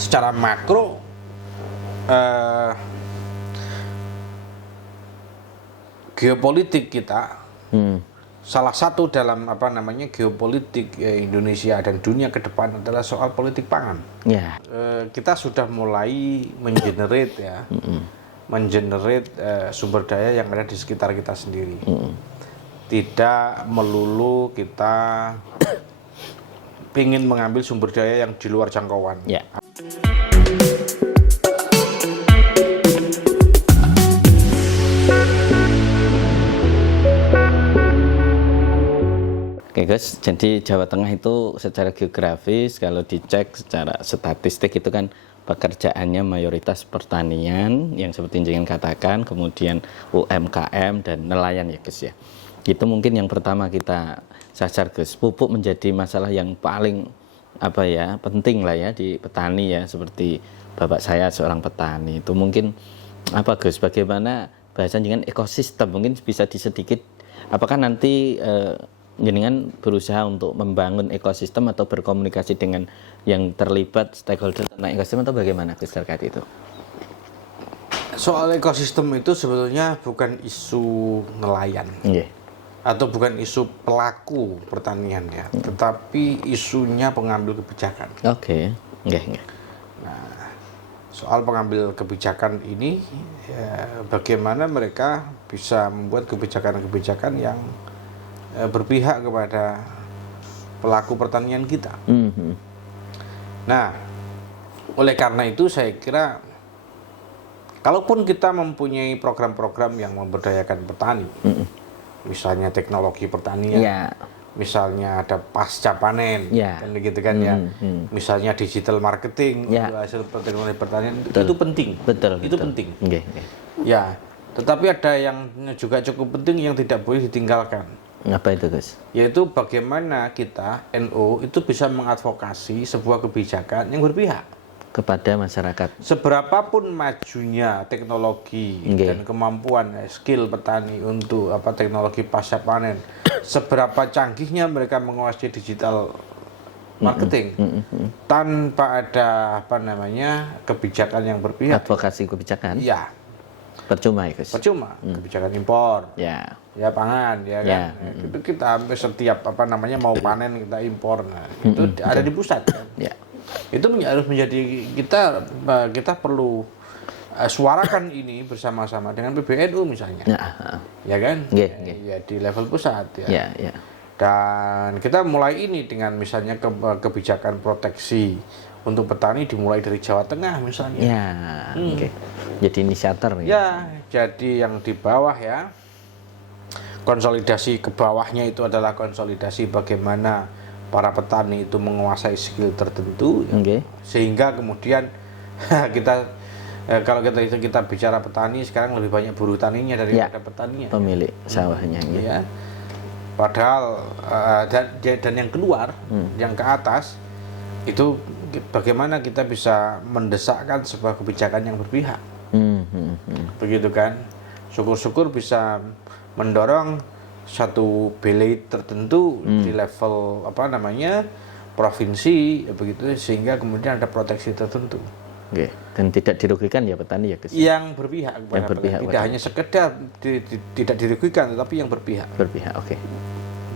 secara makro geopolitik kita, salah satu dalam geopolitik Indonesia dan dunia ke depan adalah soal politik pangan. Ya. Kita sudah mulai mengenerate sumber daya yang ada di sekitar kita sendiri. Tidak melulu kita ingin mengambil sumber daya yang di luar jangkauan. Ya. Oke guys, jadi Jawa Tengah itu secara geografis kalau dicek secara statistik itu kan pekerjaannya mayoritas pertanian yang seperti jenengan katakan, kemudian UMKM dan nelayan ya guys ya. Itu mungkin yang pertama kita sasar guys. Pupuk menjadi masalah yang paling penting lah ya di petani ya, seperti bapak saya seorang petani. Itu mungkin guys, bagaimana bahasan dengan ekosistem mungkin bisa disedikit, apakah nanti jenengan berusaha untuk membangun ekosistem atau berkomunikasi dengan yang terlibat stakeholder tentang ekosistem atau bagaimana Gus terkait itu? Soal ekosistem itu sebetulnya bukan isu nelayan. Atau bukan isu pelaku pertanian ya, tetapi isunya pengambil kebijakan. Oke. Nah, soal pengambil kebijakan ini bagaimana mereka bisa membuat kebijakan-kebijakan yang berpihak kepada pelaku pertanian kita. Nah, oleh karena itu saya kira kalaupun kita mempunyai program-program yang memberdayakan petani, misalnya teknologi pertanian, misalnya ada pasca panen, kan gitu kan ya, misalnya digital marketing untuk hasil teknologi pertanian, itu penting. Itu penting. Ya, tetapi ada yang juga cukup penting yang tidak boleh ditinggalkan. Apa itu guys? Yaitu bagaimana kita NU itu bisa mengadvokasi sebuah kebijakan yang berpihak kepada masyarakat. Seberapapun majunya teknologi dan kemampuan skill petani untuk teknologi pasca panen, seberapa canggihnya mereka menguasai digital marketing, tanpa ada kebijakan yang berpihak, advokasi kebijakan, percuma ya guys. Percuma. Kebijakan impor, pangan, kan. Itu kita hampir setiap mau panen kita impor, itu ada di pusat kan. Itu harus menjadi kita perlu suarakan ini bersama-sama dengan PBNU misalnya, ya kan, ya di level pusat ya. Dan kita mulai ini dengan misalnya kebijakan proteksi untuk petani dimulai dari Jawa Tengah misalnya. Jadi inisiator jadi yang di bawah ya, konsolidasi ke bawahnya itu adalah konsolidasi bagaimana para petani itu menguasai skill tertentu, sehingga kemudian kalau kita bicara petani sekarang lebih banyak buruh taninya daripada petaninya, pemilik sawahnya. Padahal dan yang keluar, yang ke atas itu bagaimana kita bisa mendesakkan sebuah kebijakan yang berpihak, begitu kan? Syukur-syukur bisa mendorong satu belay tertentu di level provinsi begitu, sehingga kemudian ada proteksi tertentu. Dan tidak dirugikan ya petani ya guys. Yang berpihak kepada petani, tidak hanya sekedar tidak dirugikan, tetapi yang berpihak.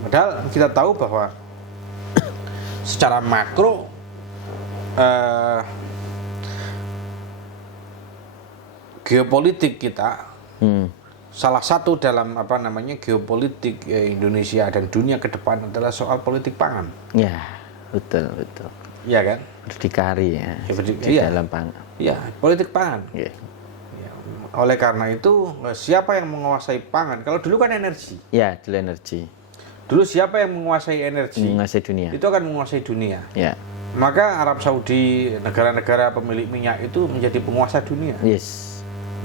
Padahal kita tahu bahwa secara makro geopolitik kita, salah satu dalam geopolitik Indonesia dan dunia ke depan adalah soal politik pangan. Ya, betul. Iya kan? Berdikari ya. Dalam pangan. Iya, politik pangan. Oleh karena itu, siapa yang menguasai pangan? Kalau dulu kan energi. Ya, dulu energi. Dulu siapa yang menguasai energi? Menguasai dunia. Itu akan menguasai dunia. Maka Arab Saudi, negara-negara pemilik minyak itu menjadi penguasa dunia.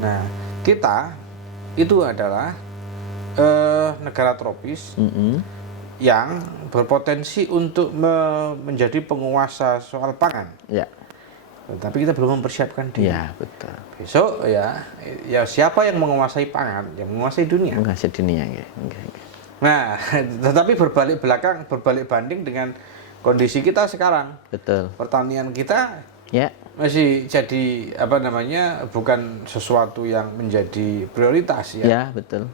Nah, kita itu adalah negara tropis yang berpotensi untuk menjadi penguasa soal pangan. Tapi kita belum mempersiapkan diri. Betul. Besok ya siapa yang menguasai pangan? Yang menguasai dunia. Menguasai dunia. Nah, tetapi berbalik banding dengan kondisi kita sekarang. Betul. Pertanian kita Ya, masih jadi apa namanya, bukan sesuatu yang menjadi prioritas ya. ya betul.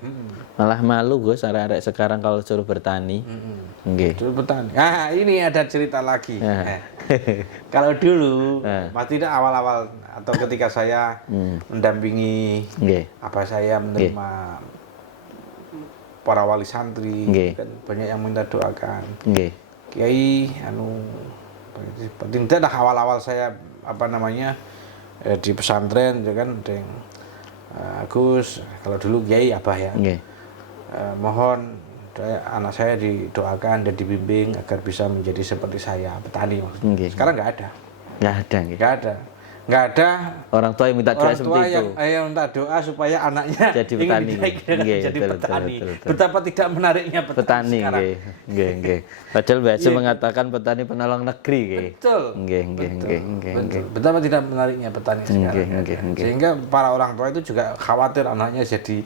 Malah malu Gus arek-arek sekarang kalau suruh bertani. Nggih. Betul petani. Ah, ini ada cerita lagi. Nah. Kalau dulu, Nah. Mas tidak awal-awal atau ketika saya mendampingi Nggih. apa saya menerima para wali santri, Nggih. kan banyak yang minta doakan. Nggih. Kiai, penting tidak awal-awal saya apa namanya di pesantren, ya kan, ada yang Gus, kalau dulu Kiai Abah ya. Nggih. Mohon anak saya didoakan dan dibimbing agar bisa menjadi seperti saya, petani maksudnya. Nggih. Sekarang nggak ada, Nggak ada nggih. nggak ada Orang tua yang minta doa orang tua seperti itu. yang minta doa supaya anaknya Jadi ingin petani. dididik dengan Nggih, jadi betul, petani. betul. Betapa tidak menariknya petani sekarang. Nggih. Nggih, nggih. Padahal biasa mengatakan petani penolong negeri nggih. Betul. Nggih, nggih, nggih, nggih, nggih. Betapa tidak menariknya petani sekarang. nggih. Sehingga para orang tua itu juga khawatir anaknya jadi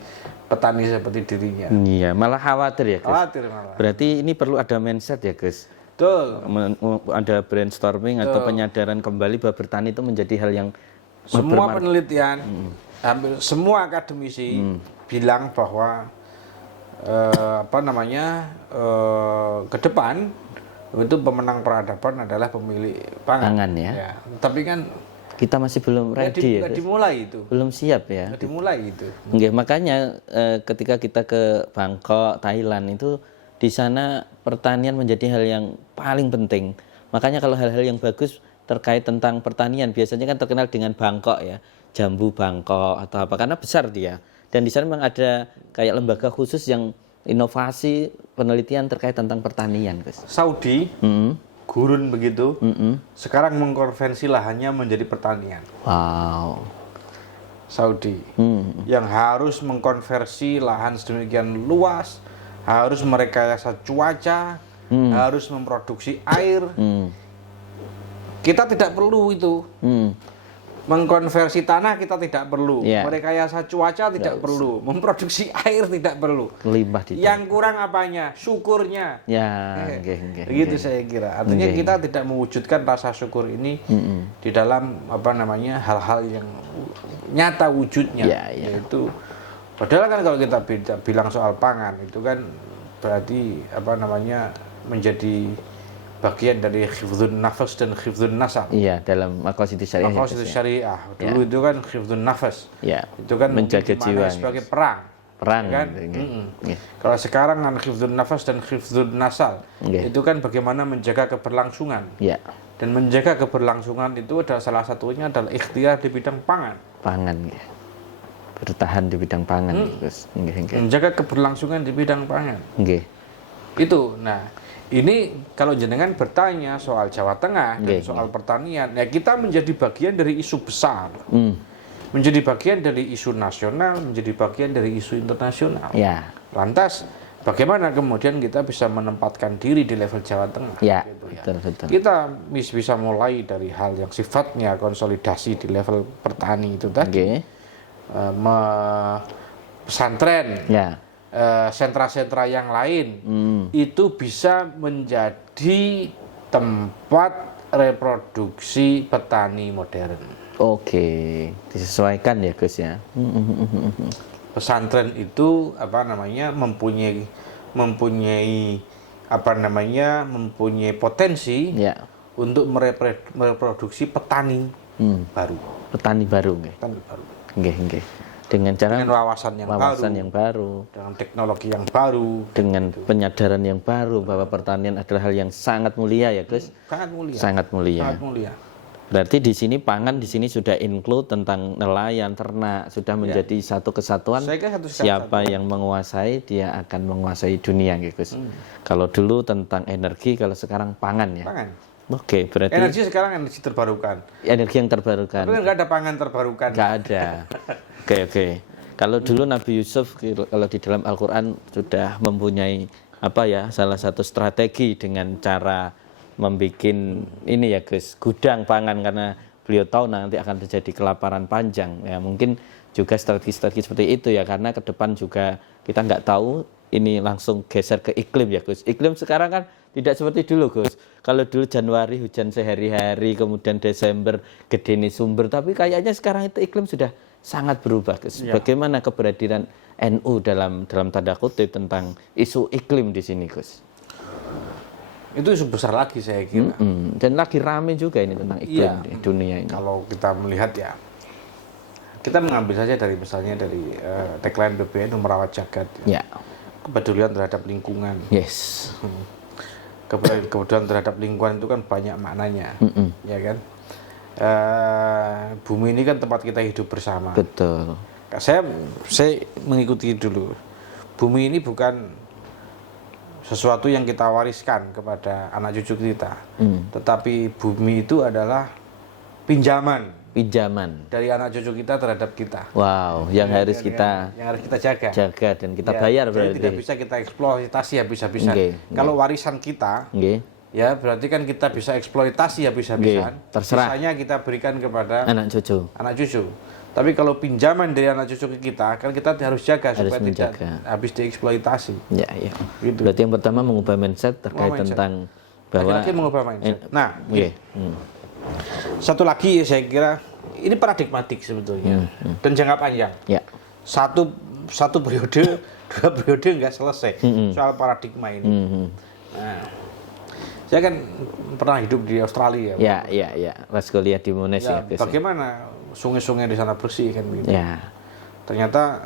petani seperti dirinya. Iya, malah khawatir ya, Gus. Khawatir malah. Berarti ini perlu ada mindset ya, Gus. Betul. Ada brainstorming atau penyadaran kembali bahwa bertani itu menjadi hal yang Semua penelitian, hampir semua akademisi bilang bahwa apa namanya ke depan itu pemenang peradaban adalah pemilik pangan. Pangan ya. Tapi kan kita masih belum ready ya, Gus. dimulai itu. Belum siap ya. Dimulai itu. Nggih, makanya ketika kita ke Bangkok, Thailand itu di sana pertanian menjadi hal yang paling penting. Makanya kalau hal-hal yang bagus terkait tentang pertanian biasanya kan terkenal dengan Bangkok ya, jambu Bangkok atau apa karena besar dia. Dan di sana memang ada kayak lembaga khusus yang inovasi penelitian terkait tentang pertanian, Gus. Saudi, gurun begitu, sekarang mengkonversi lahannya menjadi pertanian. Wow. Saudi, yang harus mengkonversi lahan sedemikian luas, harus merekayasa cuaca, harus memproduksi air. Kita tidak perlu itu. Mengkonversi tanah kita tidak perlu. Yeah. Merekayasa cuaca tidak perlu. Memproduksi air tidak perlu. Limbah di Yang kurang apanya? Syukurnya. ya, nggih. Begitu saya kira. Artinya kita tidak mewujudkan rasa syukur ini di dalam apa namanya hal-hal yang nyata wujudnya. Yaitu padahal kan kalau kita bilang soal pangan itu kan berarti apa namanya menjadi bagian dari hifdzun nafas dan hifdzun nasab. Iya, dalam maqasid syariah. Maqasid syariah. Dulu itu kan hifdzun nafas. Ya. Itu kan menjaga jiwa sebagai perang. Perang kan? Kalau sekarang kan hifdzun nafas dan hifdzun nasal. Itu kan bagaimana menjaga keberlangsungan. Ya. Dan menjaga keberlangsungan itu adalah salah satunya adalah ikhtiar di bidang pangan. Pangan ya. Bertahan di bidang pangan, Gus. Menjaga keberlangsungan di bidang pangan. Nggih. Itu. Nah, ini kalau jenengan bertanya soal Jawa Tengah dan soal pertanian, ya kita menjadi bagian dari isu besar, menjadi bagian dari isu nasional, menjadi bagian dari isu internasional. Ya. Lantas, bagaimana kemudian kita bisa menempatkan diri di level Jawa Tengah? Ya, gitu ya. betul. Kita bisa mulai dari hal yang sifatnya konsolidasi di level petani itu tadi, pesantren. Ya. Sentra-sentra yang lain itu bisa menjadi tempat reproduksi petani modern. Oke, disesuaikan ya Gus ya. Pesantren itu apa namanya mempunyai apa namanya mempunyai potensi untuk mereproduksi petani baru. Petani baru nggih. Petani baru. Nggih. Dengan wawasan yang baru, dengan teknologi yang baru, dengan penyadaran yang baru bahwa pertanian adalah hal yang sangat mulia ya Gus. Sangat mulia. Berarti di sini pangan di sini sudah include tentang nelayan, ternak, sudah menjadi satu kesatuan. Siapa yang menguasai dia akan menguasai dunia gitu Gus. Kalau dulu tentang energi, kalau sekarang pangan ya. Pangan. Oke, berarti energi sekarang energi terbarukan. Energi yang terbarukan. Tapi nggak ada pangan terbarukan. Nggak ada. Oke. Kalau dulu Nabi Yusuf kalau di dalam Al-Qur'an sudah mempunyai apa ya salah satu strategi dengan cara membuat ini ya Gus, gudang pangan karena beliau tahu nanti akan terjadi kelaparan panjang. Ya mungkin juga strategi-strategi seperti itu ya karena ke depan juga kita nggak tahu ini langsung geser ke iklim ya Gus. Iklim sekarang kan tidak seperti dulu Gus. Kalau dulu Januari hujan sehari-hari, kemudian Desember gede nih sumber, tapi kayaknya sekarang itu iklim sudah sangat berubah, Gus. Ya. Bagaimana keberadilan NU dalam tanda kutip tentang isu iklim di sini, Gus? Itu isu besar lagi saya kira. Dan lagi rame juga ini tentang iklim Iya. di dunia ini. Kalau kita melihat ya, kita mengambil saja dari misalnya dari tagline PBNU merawat jagat, Ya, kepedulian terhadap lingkungan. yes. Kepedulian terhadap lingkungan itu kan banyak maknanya, ya kan? Bumi ini kan tempat kita hidup bersama. Betul. Saya mengikuti dulu. Bumi ini bukan sesuatu yang kita wariskan kepada anak cucu kita, tetapi bumi itu adalah pinjaman dari anak cucu kita terhadap kita. Wow, yang harus kita jaga. dan kita Ya, bayar jadi berarti. tidak bisa kita eksploitasi habis-habisan. Nggih, Kalau warisan kita, Nggih. ya berarti kan kita bisa eksploitasi habis-habisan. Nggih, terserah. Sisanya kita berikan kepada Anak cucu. Tapi kalau pinjaman dari anak cucu ke kita, kan kita harus jaga Harus supaya tidak menjaga. habis dieksploitasi. Ya, ya. Gitu. Berarti yang pertama mengubah mindset terkait mindset. tentang bahwa Lagi-lagi mengubah mindset. Nah, Nggih. satu lagi saya kira ini paradigmatik sebetulnya dan jangka panjang. Ya. Satu periode, 2 periode nggak selesai soal paradigma ini. Nah, saya kan pernah hidup di Australia. Ya. Pas kuliah di Monash Ya, ya, Gus. bagaimana sungai-sungai di sana bersih kan gitu. Ya. Ternyata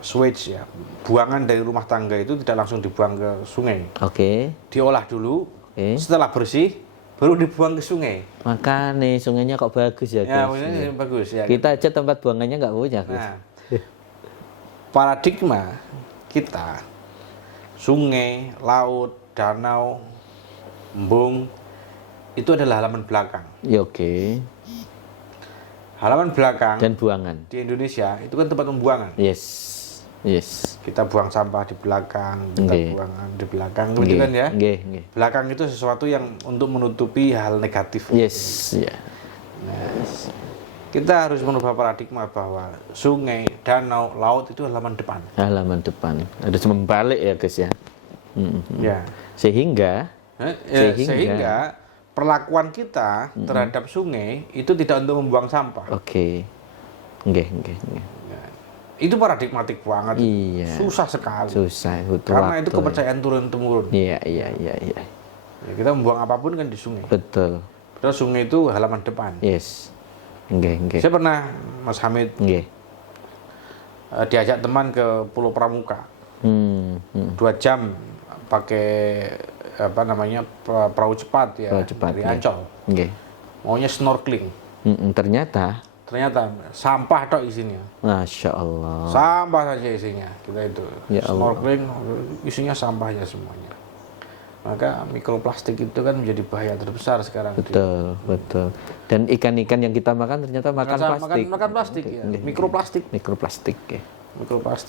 switch ya, buangan dari rumah tangga itu tidak langsung dibuang ke sungai. Oke. Diolah dulu, Oke. setelah bersih baru dibuang ke sungai. Maka nih sungainya kok bagus ya, Ya, Gus. ini bagus ya. Kita aja tempat buangannya nggak punya, Gus. Nah, paradigma kita, sungai, laut, danau, embung, itu adalah halaman belakang. Ya, oke. Halaman belakang Dan buangan. di Indonesia itu kan tempat pembuangan. Yes. Kita buang sampah di belakang, kita Nggih. buangan di belakang, gitu kan ya. Nggih. Belakang itu sesuatu yang untuk menutupi hal negatif. Yes, ya. Kita harus merubah paradigma bahwa sungai, danau, laut itu halaman depan. Halaman depan. Harus membalik ya, Gus ya. Ya. Sehingga Sehingga perlakuan kita terhadap sungai itu tidak untuk membuang sampah. oke. Nggih. Itu paradigmatik banget. Iya. Susah sekali. Susah, butuh Karena waktu. itu kepercayaan turun-temurun. Iya. Ya, kita membuang apapun kan di sungai. Betul. Padahal sungai itu halaman depan. Yes. Nggih. Saya pernah, Mas Hamid, Nggih. diajak teman ke Pulau Pramuka. 2 jam pakai perahu cepat ya, Perahu cepat, dari ya. Ancol. Nggih. Maunya snorkeling. Ternyata Sampah tok isinya. Masya Allah. Sampah saja isinya. Kita itu Ya Allah. snorkeling isinya sampahnya semuanya. Maka mikroplastik itu kan menjadi bahaya terbesar sekarang. Betul. Dan ikan-ikan yang kita makan ternyata makan plastik. Makan plastik ya. Nggih. Mikroplastik ya.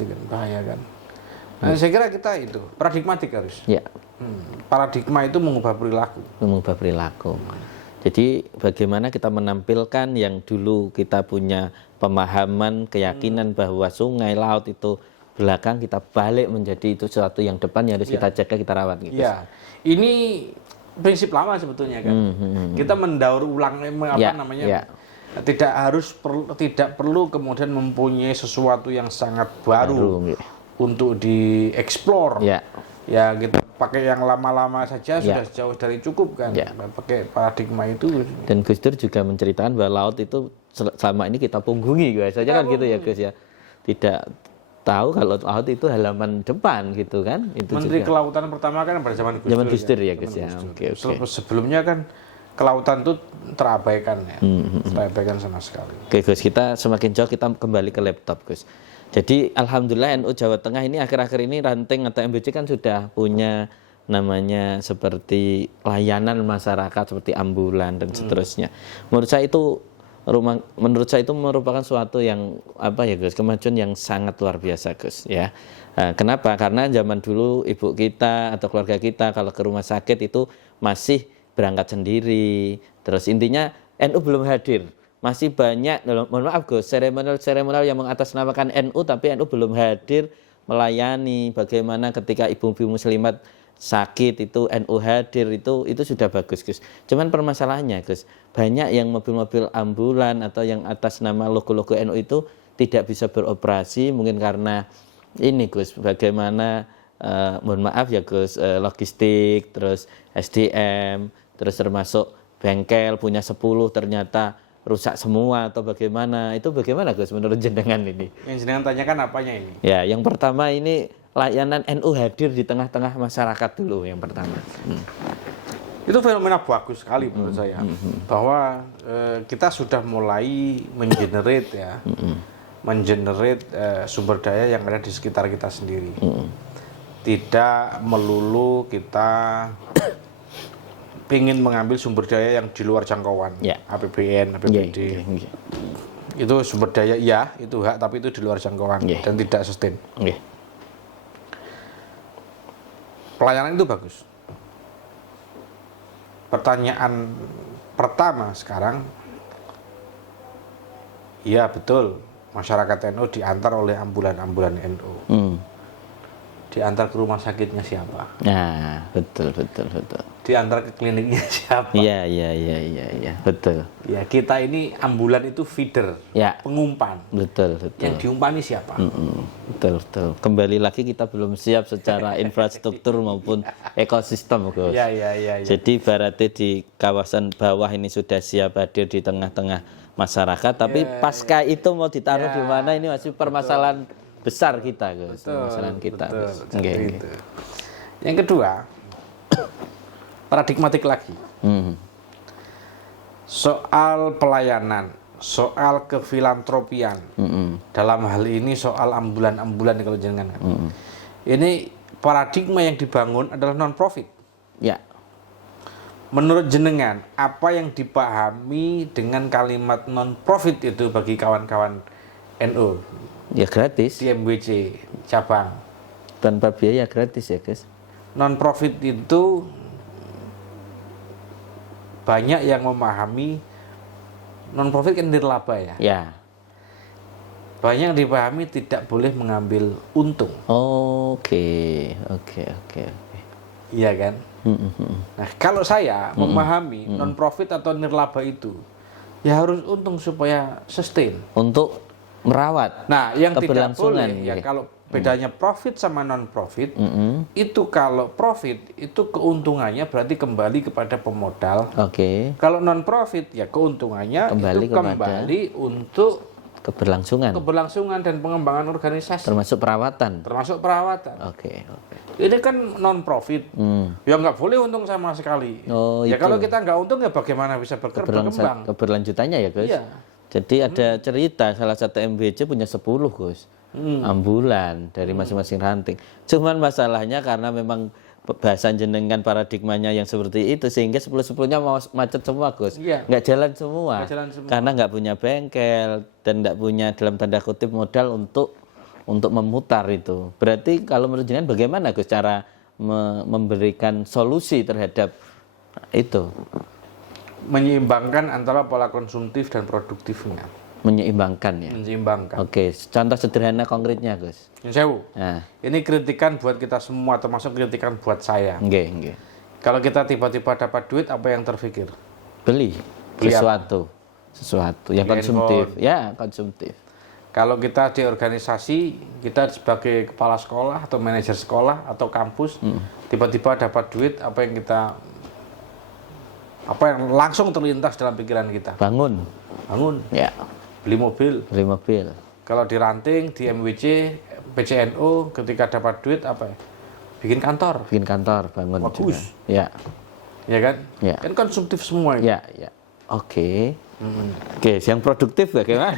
kan bahaya kan. Nah, saya kira kita itu paradigmatik harus. Ya, Paradigma itu mengubah perilaku. Jadi bagaimana kita menampilkan yang dulu kita punya pemahaman, keyakinan bahwa sungai, laut itu belakang, kita balik menjadi itu sesuatu yang depan yang harus kita jaga, kita rawat gitu. Ya, ini prinsip lama sebetulnya kan. Kita mendaur ulang tidak perlu kemudian mempunyai sesuatu yang sangat baru untuk dieksplor. Ya kita pakai yang lama-lama saja sudah jauh dari cukup kan. Pakai paradigma itu. Dan Gus Dur juga menceritakan bahwa laut itu selama ini kita punggungi, guys. Saja kan gitu ya, Gus ya. Tidak tahu kalau laut itu halaman depan gitu kan. Itu Menteri juga. Kelautan pertama kan pada zaman Gus Dur. Zaman Gus Dur ya, Gus ya. Oke. Sebelumnya kan kelautan itu terabaikan ya. Terabaikan sama sekali. Oke, Gus, kita semakin jauh kita kembali ke laptop, Gus. Jadi alhamdulillah NU Jawa Tengah ini akhir-akhir ini ranting atau MBC kan sudah punya namanya seperti layanan masyarakat seperti ambulan dan seterusnya. Menurut saya itu merupakan suatu yang Gus, kemajuan yang sangat luar biasa, Gus ya. Kenapa? Karena zaman dulu ibu kita atau keluarga kita kalau ke rumah sakit itu masih berangkat sendiri. Terus intinya NU belum hadir. Masih banyak, mohon maaf Gus, seremonial yang mengatasnamakan NU tapi NU belum hadir melayani. Bagaimana ketika ibu-ibu muslimat sakit itu NU hadir itu sudah bagus Gus. Cuman permasalahannya Gus, banyak yang mobil-mobil ambulan atau yang atas nama logo-logo NU itu tidak bisa beroperasi mungkin karena ini Gus, bagaimana mohon maaf ya Gus, logistik, terus SDM, terus termasuk bengkel punya 10 ternyata rusak semua atau bagaimana. Itu bagaimana Gus menurut jenengan ini? Yang jenengan tanyakan apanya ini? Ya, yang pertama ini layanan NU hadir di tengah-tengah masyarakat dulu yang pertama. Itu fenomena bagus sekali menurut saya, bahwa kita sudah mulai mengenerate sumber daya yang ada di sekitar kita sendiri. Tidak melulu kita ingin mengambil sumber daya yang di luar jangkauan, APBN, APBD. Itu sumber daya, ya, itu hak, tapi itu di luar jangkauan dan tidak sustain. Pelayanan itu bagus. Pertanyaan pertama sekarang, ya betul, masyarakat NU diantar oleh ambulan-ambulan NU. Diantar ke rumah sakitnya siapa? Nah, betul. Diantar ke kliniknya siapa? Iya, betul. Ya, kita ini ambulan itu feeder, pengumpan. Betul. Yang diumpani siapa? Betul. Kembali lagi kita belum siap secara infrastruktur maupun ekosistem, Gus. Iya. Jadi ibaratnya di kawasan bawah ini sudah siap hadir di tengah-tengah masyarakat, tapi pasca itu mau ditaruh di mana ini masih permasalahan besar kita, Gus. Permasalahan kita. Gitu. Yang kedua, paradigmatik lagi. Soal pelayanan, soal kefilantropian. Dalam hal ini soal ambulan-ambulan kalau jangan. Ini paradigma yang dibangun adalah non-profit. Ya. Menurut jenengan, apa yang dipahami dengan kalimat non-profit itu bagi kawan-kawan NU? Ya gratis. Di MWC cabang. Tanpa biaya gratis ya, Gus. Non-profit itu banyak yang memahami non-profit kan nirlaba ya. Ya. Banyak yang dipahami tidak boleh mengambil untung. Oke. Iya kan? Nah, kalau saya memahami non-profit atau nirlaba itu, ya harus untung supaya sustain. Untuk merawat. Nah, yang tidak boleh ya kalau bedanya profit sama non-profit, itu kalau profit itu keuntungannya berarti kembali kepada pemodal. Kalau non-profit ya keuntungannya kembali untuk keberlangsungan dan pengembangan organisasi. Termasuk perawatan. Oke. Ini kan non-profit. Ya nggak boleh untung sama sekali. Ya kalau kita nggak untung ya bagaimana bisa berkembang? Keberlanjutannya ya, Gus. Iya. Jadi ada cerita salah satu MBC punya 10, Gus. Ambulan dari masing-masing ranting. Cuman masalahnya karena memang bahasan jenengan paradigmanya yang seperti itu sehingga 10-10-nya mau macet semua, Gus. Nggak jalan semua. Karena nggak punya bengkel dan nggak punya dalam tanda kutip modal untuk memutar itu. Berarti kalau menurut jenengan bagaimana, Gus, cara memberikan solusi terhadap itu? Menyeimbangkan antara pola konsumtif dan produktifnya. Menyeimbangkan ya. Oke, contoh sederhana konkretnya, Gus. Sewu. Nah. Ini kritikan buat kita semua, termasuk kritikan buat saya. Kalau kita tiba-tiba dapat duit, apa yang terpikir? Beli sesuatu yang konsumtif. Ya, konsumtif. Kalau kita di organisasi, kita sebagai kepala sekolah atau manajer sekolah atau kampus, tiba-tiba dapat duit, apa yang langsung terlintas dalam pikiran kita? Bangun. Ya. Beli mobil. Kalau di ranting, di MWC, PCNU, ketika dapat duit apa? Bikin kantor, bangun. Bagus. Juga. Ya kan? Ya. Kan konsumtif semua itu. Ya. Oke, yang produktif bagaimana?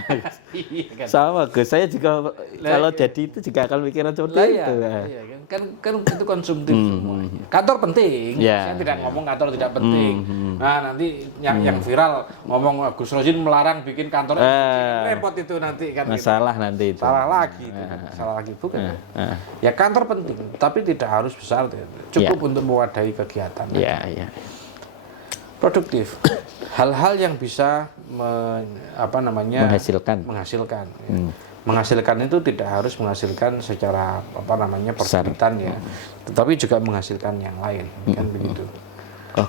Sama, Gus. Saya juga kalau jadi itu juga akan mikiran seperti itu. Kan itu konsumtif semua. Kantor penting. Saya tidak ngomong kantor tidak penting. Nah, nanti yang viral ngomong Gus Rozin melarang bikin kantor, repot itu nanti kan. Masalah gitu. Nanti itu. Salah lagi bukan. Ya kantor penting, tapi tidak harus besar. Cukup untuk mewadahi kegiatan. Iya. Produktif. Hal-hal yang bisa menghasilkan. Menghasilkan itu tidak harus menghasilkan secara apa namanya perbuatan ya, tetapi juga menghasilkan yang lain, kan begitu.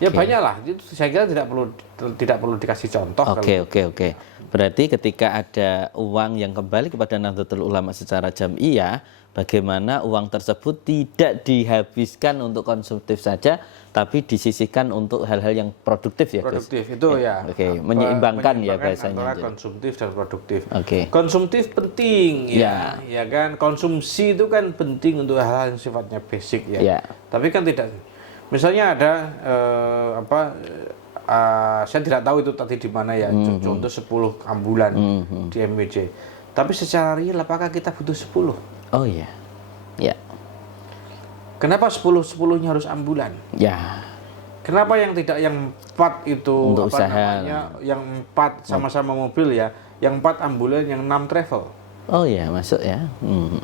Ya Oke. banyak lah, itu saya kira tidak perlu dikasih contoh. Oke. Berarti ketika ada uang yang kembali kepada Nahdlatul Ulama secara jam'iyah, bagaimana uang tersebut tidak dihabiskan untuk konsumtif saja, tapi disisihkan untuk hal-hal yang produktif ya, Gus? Produktif itu ya. Oke, menyeimbangkan ya bahasanya. Antara Jadi. konsumtif dan produktif. Oke. Konsumtif penting ya kan. Konsumsi itu kan penting untuk hal-hal yang sifatnya basic ya. Ya. Tapi kan tidak. Misalnya ada saya tidak tahu itu tadi di mana ya. Contoh 10 ambulan di MWJ. Tapi secara real apakah kita butuh 10? Oh iya. Ya. Kenapa 10-10-nya harus ambulan? Ya. Kenapa yang tidak yang 4 itu Untuk apa usaha. namanya? Yang 4 sama-sama mobil ya, yang 4 ambulan, yang 6 travel. Oh iya, masuk ya.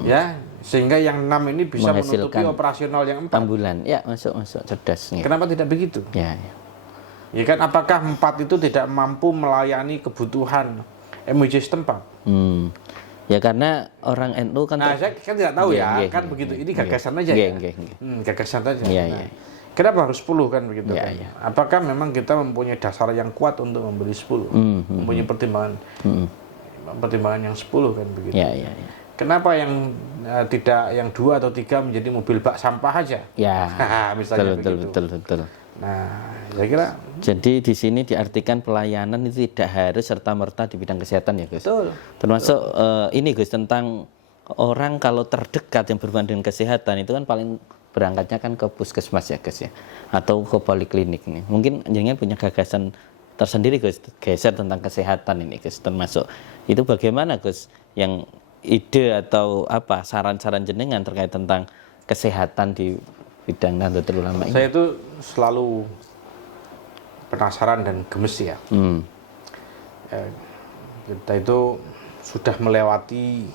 Ya, sehingga yang 6 ini bisa menutupi Menghasilkan operasional yang 4. ambulan. Ya, masuk cerdas. Ya. Kenapa tidak begitu? Ya. Ya kan, apakah 4 itu tidak mampu melayani kebutuhan MWJ setempat? Ya karena orang NU kan Nah, saya kan tidak tahu ya, kan begitu. Ini gagasan aja ya. Gagasan aja. Iya. Kenapa harus 10 kan begitu Iya, kan? iya. Apakah memang kita mempunyai dasar yang kuat untuk membeli 10? Mempunyai pertimbangan yang 10 kan begitu. Iya. Kenapa yang tidak yang 2 atau 3 menjadi mobil bak sampah aja? Ya. Misalnya begitu. Betul. Nah, saya kira Jadi di sini diartikan pelayanan itu tidak harus serta-merta di bidang kesehatan ya, Gus. betul. Termasuk ini Gus, tentang orang kalau terdekat yang berhubungan dengan kesehatan itu kan paling berangkatnya kan ke puskesmas ya, Gus ya, atau ke poliklinik nih. Mungkin jenengan punya gagasan tersendiri, Gus, geser tentang kesehatan ini, Gus. Termasuk itu bagaimana, Gus, yang ide atau apa saran-saran jenengan terkait tentang kesehatan di bidang Nahdlatul Ulama ini? Saya itu selalu penasaran dan gemes ya. Kita itu sudah melewati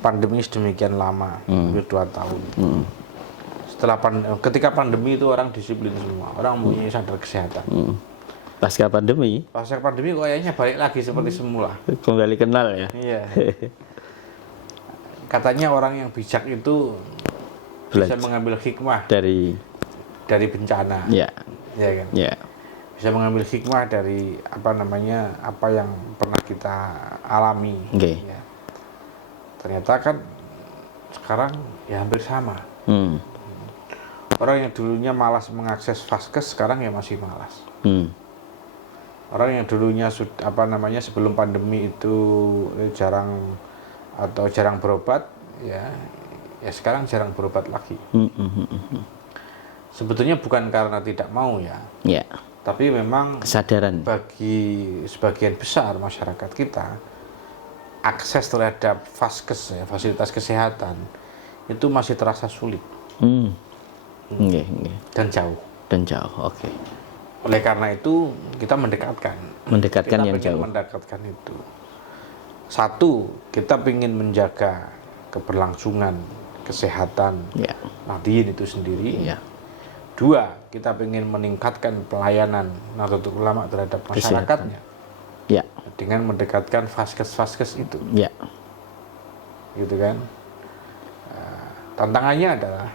pandemi sedemikian lama, hampir 2 tahun. Ketika pandemi itu orang disiplin semua, orang mempunyai sadar kesehatan. Pasca pandemi Kayaknya balik lagi seperti semula. kembali kenal ya. Iya. Katanya orang yang bijak itu bisa mengambil hikmah Dari bencana. ya. Ya kan? Ya. Bisa mengambil hikmah dari apa yang pernah kita alami. Oke. Ya. Ternyata kan sekarang ya hampir sama. Orang yang dulunya malas mengakses vaskes sekarang ya masih malas. Orang yang dulunya sebelum pandemi itu jarang berobat, ya sekarang jarang berobat lagi. Sebetulnya bukan karena tidak mau ya, tapi memang Kesadaran. bagi sebagian besar masyarakat kita akses terhadap vaskes ya, fasilitas kesehatan itu masih terasa sulit dan jauh. Oke. Oleh karena itu kita mendekatkan yang jauh. Mendekatkan itu. Satu, kita ingin menjaga keberlangsungan kesehatan Nahdien itu sendiri. Ya. 2, kita ingin meningkatkan pelayanan Nahdlatul Ulama terhadap masyarakatnya. Ya. Dengan mendekatkan vaskes itu. Ya. Gitu kan. Tantangannya adalah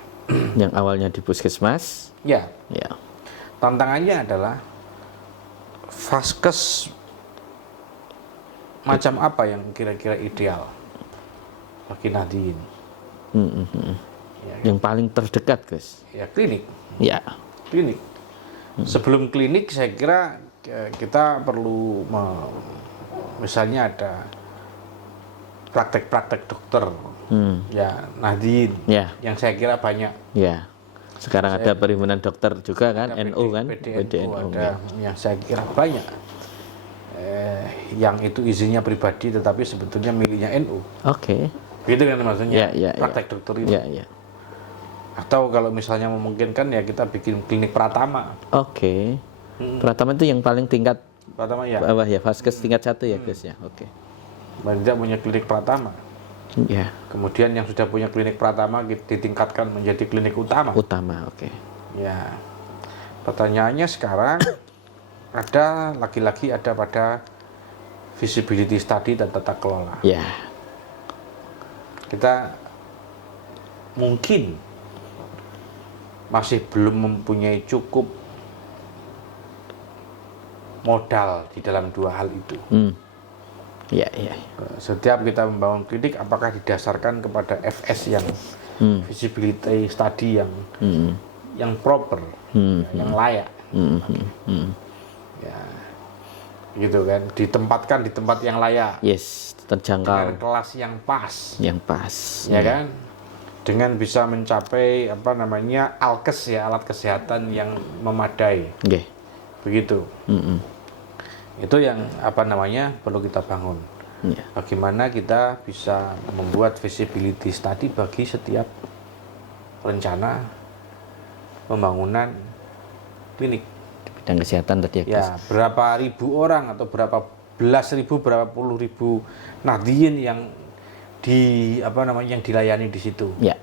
Yang awalnya di puskesmas. ya. Ya. Tantangannya adalah vaskes macam apa yang kira-kira ideal bagi Nahdien. Yang paling terdekat, Gus. Ya, klinik. Ya. Klinik. Sebelum klinik saya kira kita perlu misalnya ada praktek-praktek dokter ya Nahdien yang saya kira banyak. Ya. Sekarang ada perhimpunan dokter juga kan, ada NU kan, PDNU ada yang saya kira banyak. Yang itu izinnya pribadi tetapi sebetulnya miliknya NU. Oke. Gitu kan maksudnya, praktek dokter itu. Ya. Atau kalau misalnya memungkinkan ya kita bikin klinik Pratama. Oke. Pratama itu yang paling tingkat Pratama ya. bawah ya, vaskes tingkat 1 ya, Gus ya. Oke. Tidak punya klinik Pratama. Ya. Kemudian yang sudah punya klinik Pratama ditingkatkan menjadi klinik utama. Oke. Ya. Pertanyaannya sekarang ada lagi-lagi ada pada visibility study dan tata kelola. Ya. kita mungkin masih belum mempunyai cukup modal di dalam dua hal itu. Ya, ya. Setiap kita membangun klinik, apakah didasarkan kepada FS yang feasibility study yang proper, yang layak, ya, gitu kan, ditempatkan di tempat yang layak, Yes, dengan terjangkau, kelas yang pas, ya. kan, dengan bisa mencapai alkes ya, alat kesehatan yang memadai, Nggih. begitu. Itu yang perlu kita bangun. Ya. Bagaimana kita bisa membuat feasibility study bagi setiap rencana pembangunan klinik. Bidang kesehatan tadi ya, Gus. Ya, berapa ribu orang atau berapa belas ribu, berapa puluh ribu nahdien yang yang dilayani di situ. Ya.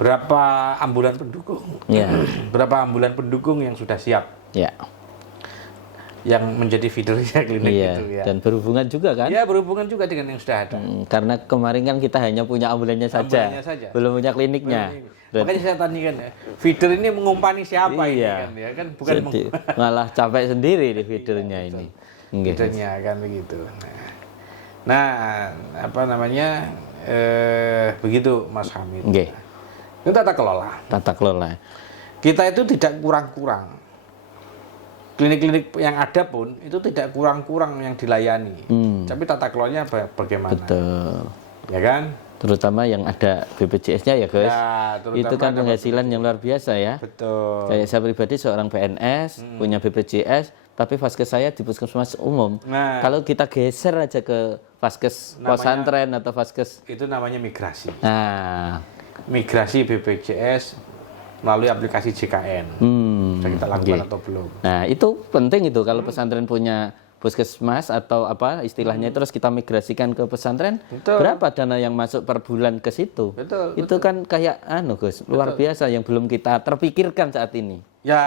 Berapa ambulan pendukung? Ya. Berapa ambulan pendukung yang sudah siap? Ya. Yang menjadi feedernya klinik Iya, itu ya. dan berhubungan juga kan? Ya, berhubungan juga dengan yang sudah ada. Karena kemarin kan kita hanya punya ambulannya saja, belum punya kliniknya. Makanya saya tanya kan, feeder ini mengumpani siapa ini Iya. kan ya kan, bukan Jadi, malah capek sendiri di feedernya ini. Nggih. feedernya kan begitu. Nah, begitu Mas Hamid. Nggih. Itu tata kelola. Tata kelola. Kita itu tidak kurang-kurang. Klinik-klinik yang ada pun itu tidak kurang-kurang yang dilayani. Tapi tata kelolanya bagaimana? Betul. Ya kan? Terutama yang ada BPJS-nya ya, guys. Ya, terutama Itu kan ada penghasilan yang luar biasa ya. Betul. Kayak saya pribadi seorang PNS, punya BPJS, tapi vaskes saya di puskesmas umum. Nah. Kalau kita geser aja ke vaskes pesantren atau vaskes, Itu namanya migrasi. nah, Migrasi BPJS melalui aplikasi JKN. Sudah kita lakukan atau belum? nah itu penting itu kalau pesantren punya puskesmas atau apa istilahnya terus kita migrasikan ke pesantren, Betul. berapa dana yang masuk per bulan ke situ? Betul, Itu kan kayak Gus, luar biasa yang belum kita terpikirkan saat ini. Ya,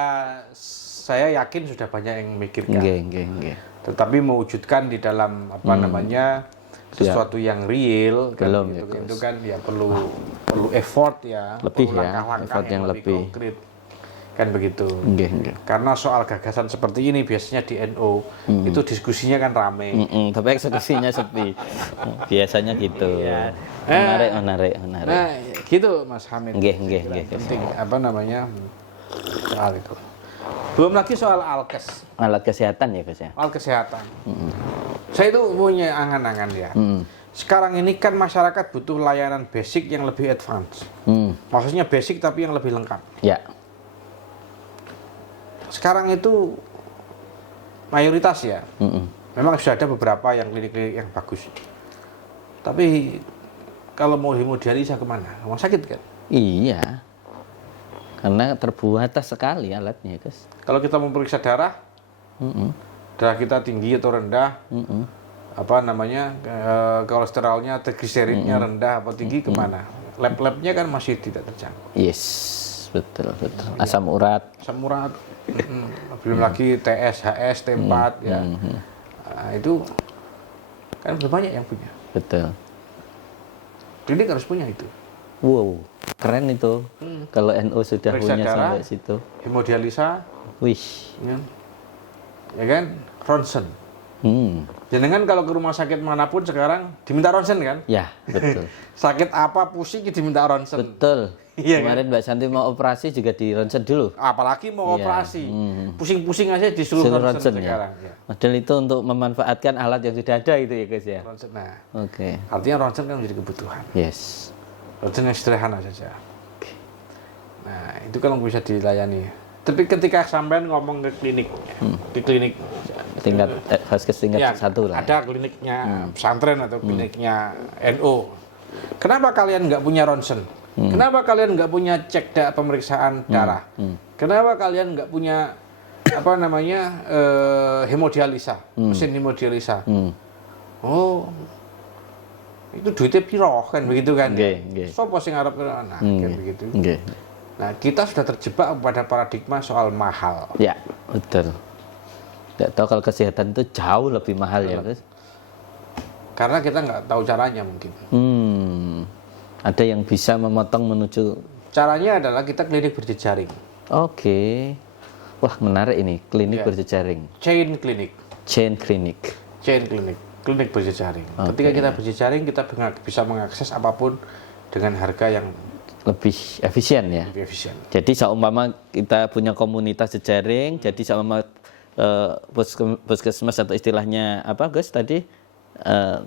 saya yakin sudah banyak yang memikirkan. Nggih. Tetapi mewujudkan di dalam sesuatu yang real kan, Belum, gitu, ya, itu kan ya perlu effort ya, Lebih perlu ya, langkah-langkah effort yang lebih. konkret. Kan begitu. Nggih. Karena soal gagasan seperti ini biasanya di NU itu diskusinya kan rame. Tapi eksekusinya sepi. Biasanya gitu. Iya. Menarik. Nah, gitu Mas Hamid. Nggih. Penting soal itu. Belum lagi soal alkes, Alat kesehatan ya, Gus ya. alat kesehatan. Saya itu punya angan-angan ya. Sekarang ini kan masyarakat butuh layanan basic yang lebih advance. Maksudnya basic tapi yang lebih lengkap. Ya. Sekarang itu mayoritas ya. Memang sudah ada beberapa yang klinik-klinik yang bagus. Tapi kalau mau hemodialisa kemana? Rumah sakit kan? Iya. Karena terbatas sekali alatnya, Gus. Kalau kita mau periksa darah, darah kita tinggi atau rendah, kolesterolnya, trigliseridnya rendah atau tinggi kemana? Lab-labnya kan masih tidak terjangkau. Yes, betul. Asam urat. Asam urat, belum lagi TS, HS, T4 ya. Nah, itu kan belum banyak yang punya. Betul. Klinik harus punya itu. Wow, keren itu. Kalau NU sudah Periksa punya darah, sampai situ. Hemodialisa, Wih. ya kan, ronsen. Jangan kalau ke rumah sakit manapun sekarang diminta ronsen kan? Ya, betul. Sakit apa pusing diminta ronsen. Betul. Iya, Kemarin Mbak Santi mau operasi juga di ronsen dulu. Apalagi mau Iya. operasi, pusing-pusing aja disuruh ronsen sekarang. Ya. Padahal itu untuk memanfaatkan alat yang sudah ada itu ya, guys ya. Ronsen, nah, Oke. artinya ronsen kan menjadi kebutuhan. Yes. Ronsen yang sederhana saja. Nah, itu kalau bisa dilayani. Tapi ketika sampean ngomong ke klinik, di klinik Tingkat vaskes tingkat satu lah. ada kliniknya pesantren atau kliniknya NU. Kenapa kalian nggak punya ronsen? Kenapa kalian nggak punya cek pemeriksaan darah? Kenapa kalian nggak punya hemodialisa, mesin hemodialisa? Oh, itu duitnya piro kan begitu kan? Nggih. Sopo sing arep kan begitu. Nggih. Nah, kita sudah terjebak pada paradigma soal mahal. Ya, betul. Nggak tahu kalau kesehatan itu jauh lebih mahal ya, Gus. Karena kita nggak tahu caranya mungkin. Ada yang bisa memotong menuju. Caranya adalah kita klinik berjejaring. Oke. Wah, menarik ini, klinik Ya. berjejaring. Chain klinik. Chain klinik. Chain klinik. Klinik berjejaring. Ketika kita berjejaring, kita bisa mengakses apapun dengan harga yang Lebih efisien ya. lebih efisien. Jadi seumpama kita punya komunitas jejaring, jadi seumpama puskesmas atau istilahnya apa Gus tadi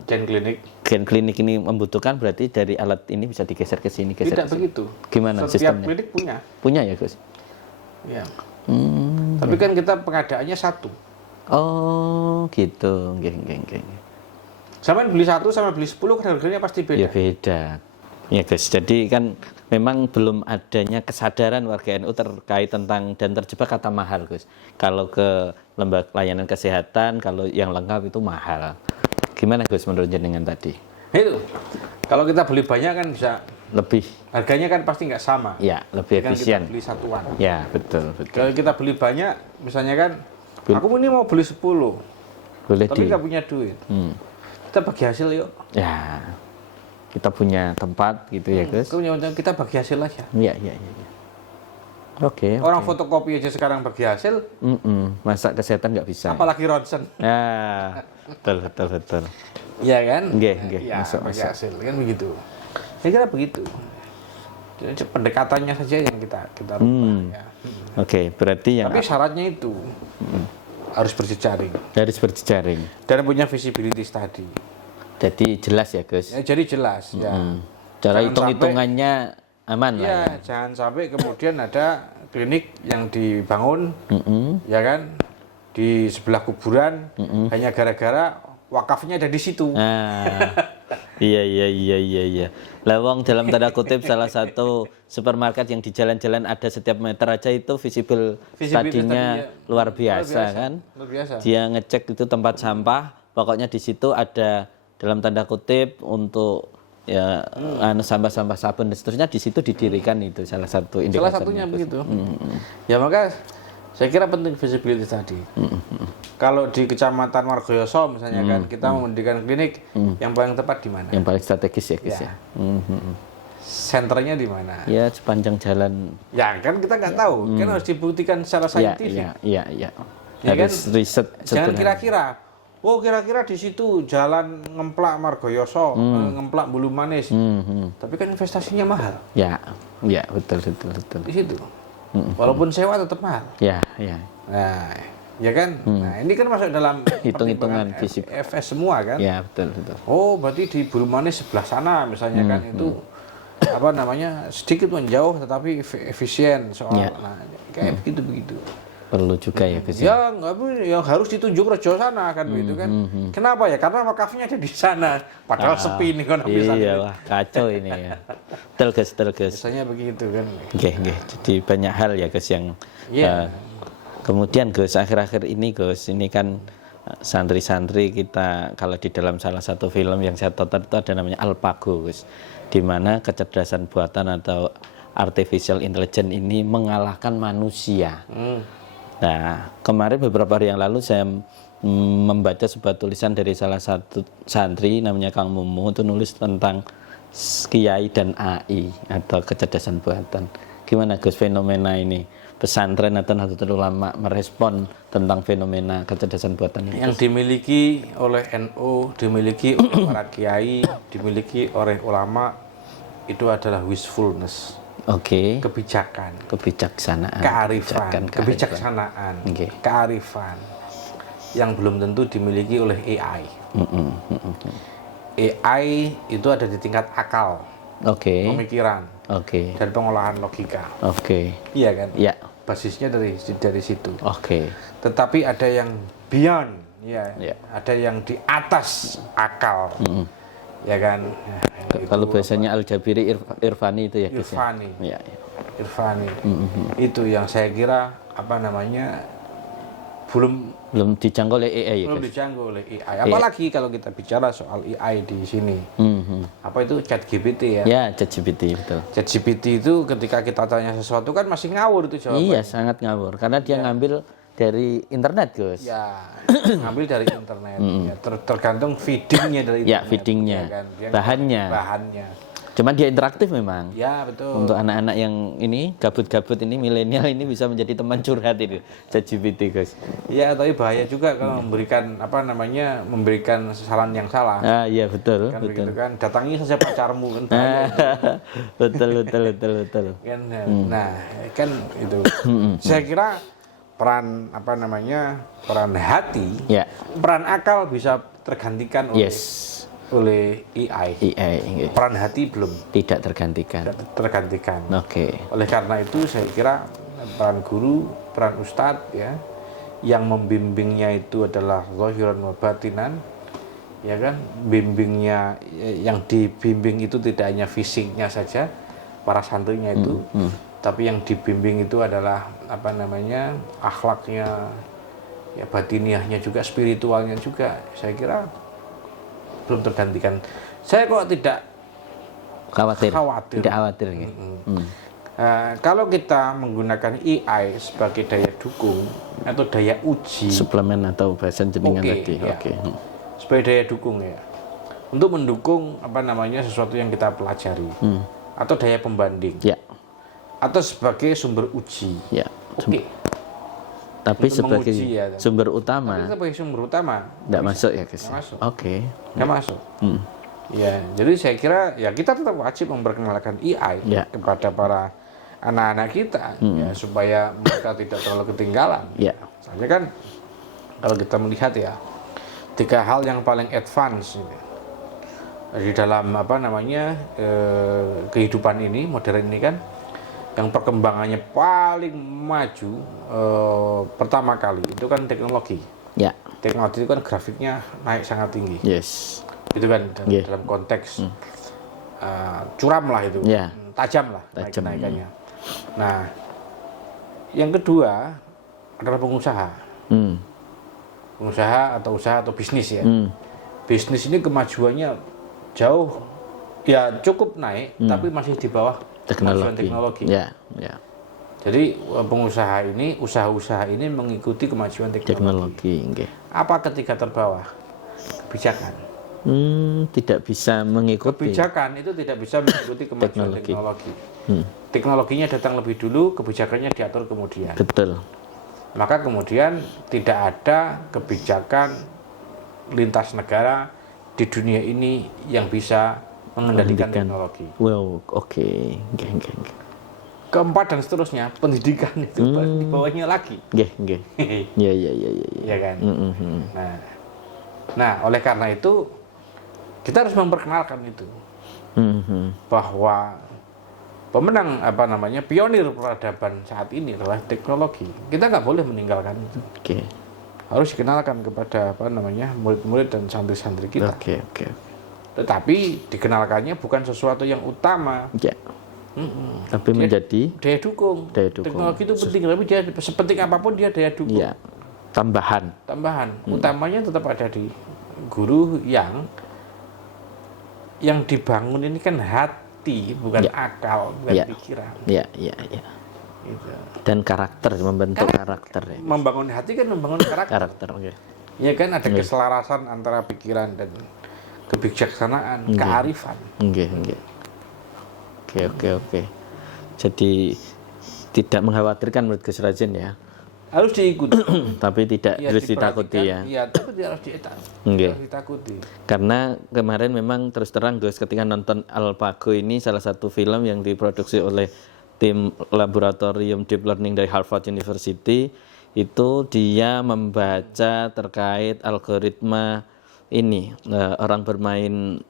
Chain klinik. gen klinik ini membutuhkan, berarti dari alat ini bisa digeser ke sini, geser Tidak ke sini. begitu. Gimana Setiap sistemnya? klinik punya. Punya ya Gus? Ya. Tapi kan kita pengadaannya satu. Oh gitu, nggih. Sama beli satu sama beli 10 kan harganya pasti beda. Ya beda. Ya Gus, jadi kan memang belum adanya kesadaran warga NU terkait tentang dan terjebak kata mahal Gus. Kalau ke lembaga layanan kesehatan, kalau yang lengkap itu mahal. Gimana Gus menurut jenengan tadi? Itu. Kalau kita beli banyak kan bisa Lebih, harganya kan pasti nggak sama. ya lebih Kan efisien. kita beli satuan. Ya betul. Kalau kita beli banyak, misalnya kan, aku ini mau beli 10, Boleh tapi nggak punya duit. Kita bagi hasil yuk. Ya, kita punya tempat gitu ya Gus. Kita bagi hasil aja. Iya. Oke. Orang fotokopi aja sekarang bagi hasil, Masa kesehatan nggak bisa. apalagi ronsen. Ya, betul. Iya kan? Nggih. Ya, Masuk. bagi hasil kan begitu. Saya kira begitu. Jadi pendekatannya saja yang kita rubah. Ya. Oke, berarti yang Tapi syaratnya itu harus berjejaring dari berjejaring. dan punya visibility tadi. Jadi jelas ya Gus. Ya, jadi jelas. Ya. Cara Jangan hitung-hitungannya aman lah Ya, ya. jangan sampai kemudian ada klinik yang dibangun, ya kan, di sebelah kuburan, hanya gara-gara wakafnya ada di situ. Ah, iya. Lawang dalam tanda kutip salah satu supermarket yang di jalan-jalan ada setiap meter aja itu visible tadinya tadinya luar biasa kan. Luar biasa. Dia ngecek itu tempat sampah, pokoknya di situ ada dalam tanda kutip untuk ya sampah-sampah sabun dan seterusnya, di situ didirikan itu salah satu Salah indikatornya. satunya begitu. Ya maka saya kira penting visibility tadi. Kalau di Kecamatan Margoyoso misalnya kan kita mau mendirikan klinik, yang paling tepat di mana? Yang paling strategis ya Gus Ya. ya. Senternya di mana? Ya sepanjang jalan. Ya kan kita nggak tahu, kan harus dibuktikan secara saintifik. Iya. Ya Harus kan? riset Jangan sederhana. kira-kira. Oh kira-kira di situ jalan ngemplak Margoyoso, ngemplak Bulu Manis. Tapi kan investasinya mahal Ya, betul. di situ. Walaupun sewa tetap mahal. Ya. Nah, ya kan? Nah, ini kan masuk dalam Hitung-hitungan pertimbangan fisik. FS semua kan? Ya, betul. Oh, berarti di Bulu Manis sebelah sana misalnya kan itu apa namanya sedikit menjauh tetapi efisien soal Ya. nah, kayak begitu. Perlu juga ya Gus. Ya nggak yang harus ditunjuk Rejo sana kan gitu kan. Kenapa ya? Karena wakafnya ada di sana. Padahal sepi nih kan Iya, wah kacau ini ya. Betul Gus. Biasanya begitu kan. Nggih. Jadi banyak hal ya Gus yang Iya. kemudian Gus akhir-akhir ini Gus ini kan santri-santri kita kalau di dalam salah satu film yang saya tonton itu ada namanya Alpago Gus, di mana kecerdasan buatan atau artificial intelligence ini mengalahkan manusia. Nah, kemarin beberapa hari yang lalu saya membaca sebuah tulisan dari salah satu santri namanya Kang Mumu, itu nulis tentang Kiai dan AI atau kecerdasan buatan. Gimana Gus fenomena ini? Pesantren atau Nahdlatul Ulama merespon tentang fenomena kecerdasan buatan ini? Yang dimiliki oleh NU, dimiliki oleh para kiai, dimiliki oleh ulama itu adalah wishfulness. Oke. Kebijaksanaan, Kearifan. kebijaksanaan, Oke. kearifan yang belum tentu dimiliki oleh AI. AI itu ada di tingkat akal, Oke. pemikiran, Oke. dan pengolahan logika. Oke. Iya kan? Ya. Basisnya dari situ. Oke. Tetapi ada yang beyond, ya, Ya. ada yang di atas akal, ya kan? Nah, Kalau biasanya Al-Jabiri Irfani itu ya Gus. Irfani. Ya. Irfani, itu yang saya kira apa namanya belum Dijangkau oleh AI ya belum Gus. dijangkau oleh AI. Apalagi kalau kita bicara soal AI di sini, apa itu ChatGPT ya? Ya, ChatGPT betul. ChatGPT itu ketika kita tanya sesuatu kan masih ngawur itu jawabannya. Iya, sangat ngawur karena dia ngambil dari internet, Gus. Ya, ngambil dari internet. Ya, tergantung feedingnya dari Ya, internet. feedingnya. Ya kan? Dia Bahannya. bahannya. Cuman dia interaktif memang. Ya, betul. Untuk anak-anak yang ini gabut-gabut ini milenial ini bisa menjadi teman curhat itu ChatGPT guys. Ya, tapi bahaya juga kalau memberikan saran yang salah. Ah iya betul, Kan betul. begitu kan, datangi saja pacarmu kan bahaya. betul. Kan, nah, kan itu. Saya kira peran peran hati, Ya. peran akal bisa tergantikan oleh Yes. oleh AI. AI Peran hati belum tidak tergantikan. tergantikan. Oke. Oleh karena itu saya kira peran guru, peran ustadz ya, yang membimbingnya itu adalah zahiran wa batinan, ya kan, bimbingnya, yang dibimbing itu tidak hanya fisiknya saja para santrinya itu, tapi yang dibimbing itu adalah akhlaknya, ya batiniahnya juga, spiritualnya juga. Saya kira belum tergantikan. Saya kok tidak Khawatir. khawatir. Tidak khawatir ya. Kalau kita menggunakan AI sebagai daya dukung atau daya uji, Suplemen atau bahasan jenengan Oke, tadi. ya. Oke. sebagai daya dukung ya, untuk mendukung sesuatu yang kita pelajari, atau daya pembanding, Ya. atau sebagai sumber uji. Ya. Oke. Tapi Untuk sebagai menguji, ya. sumber Tapi utama sebagai sumber utama tidak masuk ya guys. Nggak masuk. Oke. nggak masuk. Ya, jadi saya kira ya kita tetap wajib memperkenalkan AI Ya. kepada para anak-anak kita, ya, supaya mereka tidak terlalu ketinggalan. Ya. Soalnya kan kalau kita melihat ya, 3 hal yang paling advance ini, di dalam kehidupan ini, modern ini kan, yang perkembangannya paling maju pertama kali itu kan teknologi. Ya. Teknologi itu kan grafiknya naik sangat tinggi. Yes. Itu kan Yeah. dalam konteks curam lah itu, Yeah. tajam lah Tajam. naikannya. Nah, yang kedua adalah pengusaha, atau usaha atau bisnis ya. Bisnis ini kemajuannya jauh, ya cukup naik, tapi masih di bawah kemajuan teknologi. Ya. Ya. Jadi usaha-usaha ini mengikuti kemajuan teknologi. Teknologi. Nggih. Apa ketika terbawah? Kebijakan. Tidak bisa mengikuti. Kebijakan itu tidak bisa mengikuti kemajuan teknologi. Teknologinya datang lebih dulu, kebijakannya diatur kemudian. Betul. Maka kemudian tidak ada kebijakan lintas negara di dunia ini yang bisa mengendalikan teknologi. Wow, oke. Nggih. Keempat dan seterusnya, pendidikan itu di bawahnya lagi. Nggih. Ya. Iya kan? Nah, oleh karena itu kita harus memperkenalkan itu, bahwa pemenang pionir peradaban saat ini adalah teknologi. Kita nggak boleh meninggalkan itu. Oke. Harus dikenalkan kepada murid-murid dan santri-santri kita. Oke. Tetapi dikenalkannya bukan sesuatu yang utama. Ya. Tapi menjadi daya dukung. Teknologi itu penting, tapi dia sepenting apapun dia daya dukung. ya, tambahan. Utamanya tetap ada di guru yang dibangun ini kan hati, bukan akal, bukan pikiran. Ya. Gitu. Dan karakter, membentuk karakter. Ya. Membangun hati kan membangun karakter. Karakter, oke. Ya kan, ada keselarasan antara pikiran dan kebijaksanaan, kearifan. Oke. Jadi tidak mengkhawatirkan menurut Gus Rajen ya. Harus diikuti. Tapi tidak harus ditakuti ya. Iya, tapi tidak harus ditakuti. Karena kemarin memang terus terang Gus ketika nonton AlphaGo ini salah satu film yang diproduksi oleh tim laboratorium deep learning dari Harvard University, itu dia membaca terkait algoritma ini orang bermain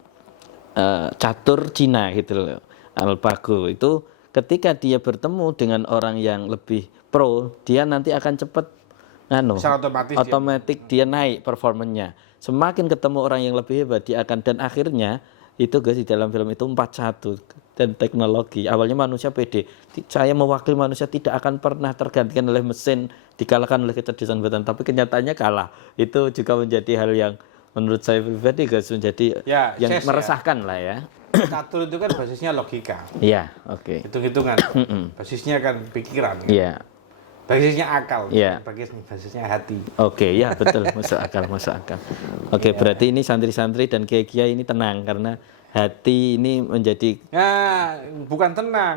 catur Cina gitu loh. AlphaGo itu ketika dia bertemu dengan orang yang lebih pro, dia nanti akan cepat otomatis dia naik performanya. Semakin ketemu orang yang lebih hebat dia akan, dan akhirnya itu guys di dalam film itu 4-1. Dan teknologi awalnya manusia pede, saya mewakili manusia tidak akan pernah tergantikan oleh mesin, dikalahkan oleh kecerdasan buatan, tapi kenyataannya kalah. Itu juga menjadi hal yang menurut saya pribadi guys menjadi yang meresahkan lah ya. Catur itu kan basisnya logika. Iya, oke. Hitung-hitungan. Basisnya kan pikiran. Iya. Basisnya akal. Iya. Basisnya hati. Oke, ya betul, masuk akal. Oke, berarti ini santri-santri dan kiai-kiai ini tenang karena hati ini menjadi bukan tenang.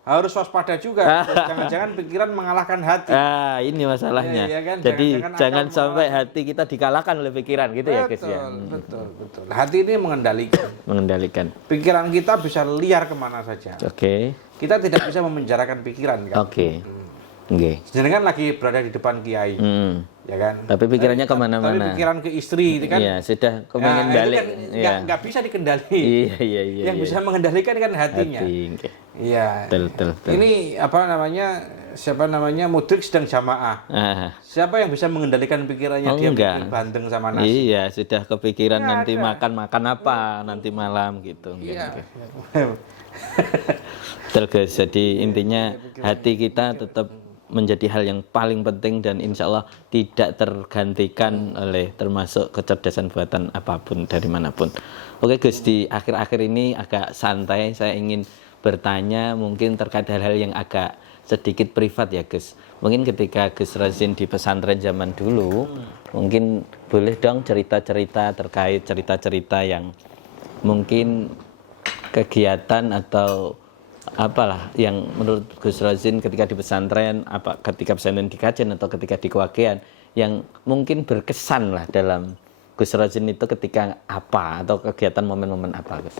Harus waspada juga. Jangan-jangan pikiran mengalahkan hati. Ini masalahnya. Ya, kan? Jadi jangan sampai hati kita dikalahkan oleh pikiran gitu ya, guys ya. Betul. Hati ini mengendalikan. Pikiran kita bisa liar kemana saja. Oke. Kita tidak bisa memenjarakan pikiran kan. Oke. Oke. Sedangkan lagi berada di depan kiai, ya kan. Tapi pikirannya kemana-mana. Tapi pikiran ke istri, itu kan. Iya, sudah kepengen balik. Kan nggak bisa dikendali. Iya. Yang bisa mengendalikan kan hatinya. Iya. Betul. Ini siapa namanya mudrik sedang jamaah. Siapa yang bisa mengendalikan pikirannya? Dia bikin bandeng sama nasi. Iya, sudah kepikiran nanti makan apa nanti malam gitu. Iya. Betul guys. Jadi intinya hati kita tetap menjadi hal yang paling penting dan insya Allah tidak tergantikan oleh termasuk kecerdasan buatan apapun dari manapun. Oke Gus, di akhir-akhir ini agak santai, saya ingin bertanya mungkin terkait hal-hal yang agak sedikit privat ya Gus. Mungkin ketika Gus Razin di pesantren zaman dulu, mungkin boleh dong cerita-cerita terkait cerita-cerita yang mungkin kegiatan atau apalah yang menurut Gus Razin ketika di pesantren, ketika pesantren di Kajen atau ketika di Kewagean yang mungkin berkesan lah dalam Gus Razin itu ketika apa atau kegiatan momen-momen apa Gus?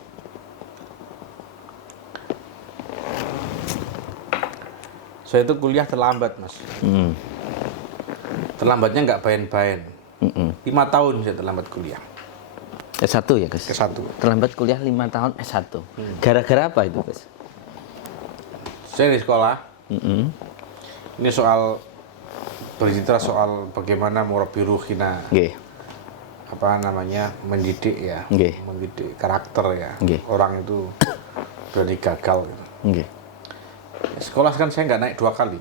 Saya itu kuliah terlambat Mas. Terlambatnya nggak bayan-bayan. 5 tahun saya terlambat kuliah. S1 ya Gus? S1. Terlambat kuliah 5 tahun S1. Gara-gara apa itu Gus? Saya di sekolah. Ini bercerita soal bagaimana murabbi ruhina. Mendidik ya. Mendidik karakter ya. Orang itu berani gagal. Sekolah kan saya nggak naik 2 kali.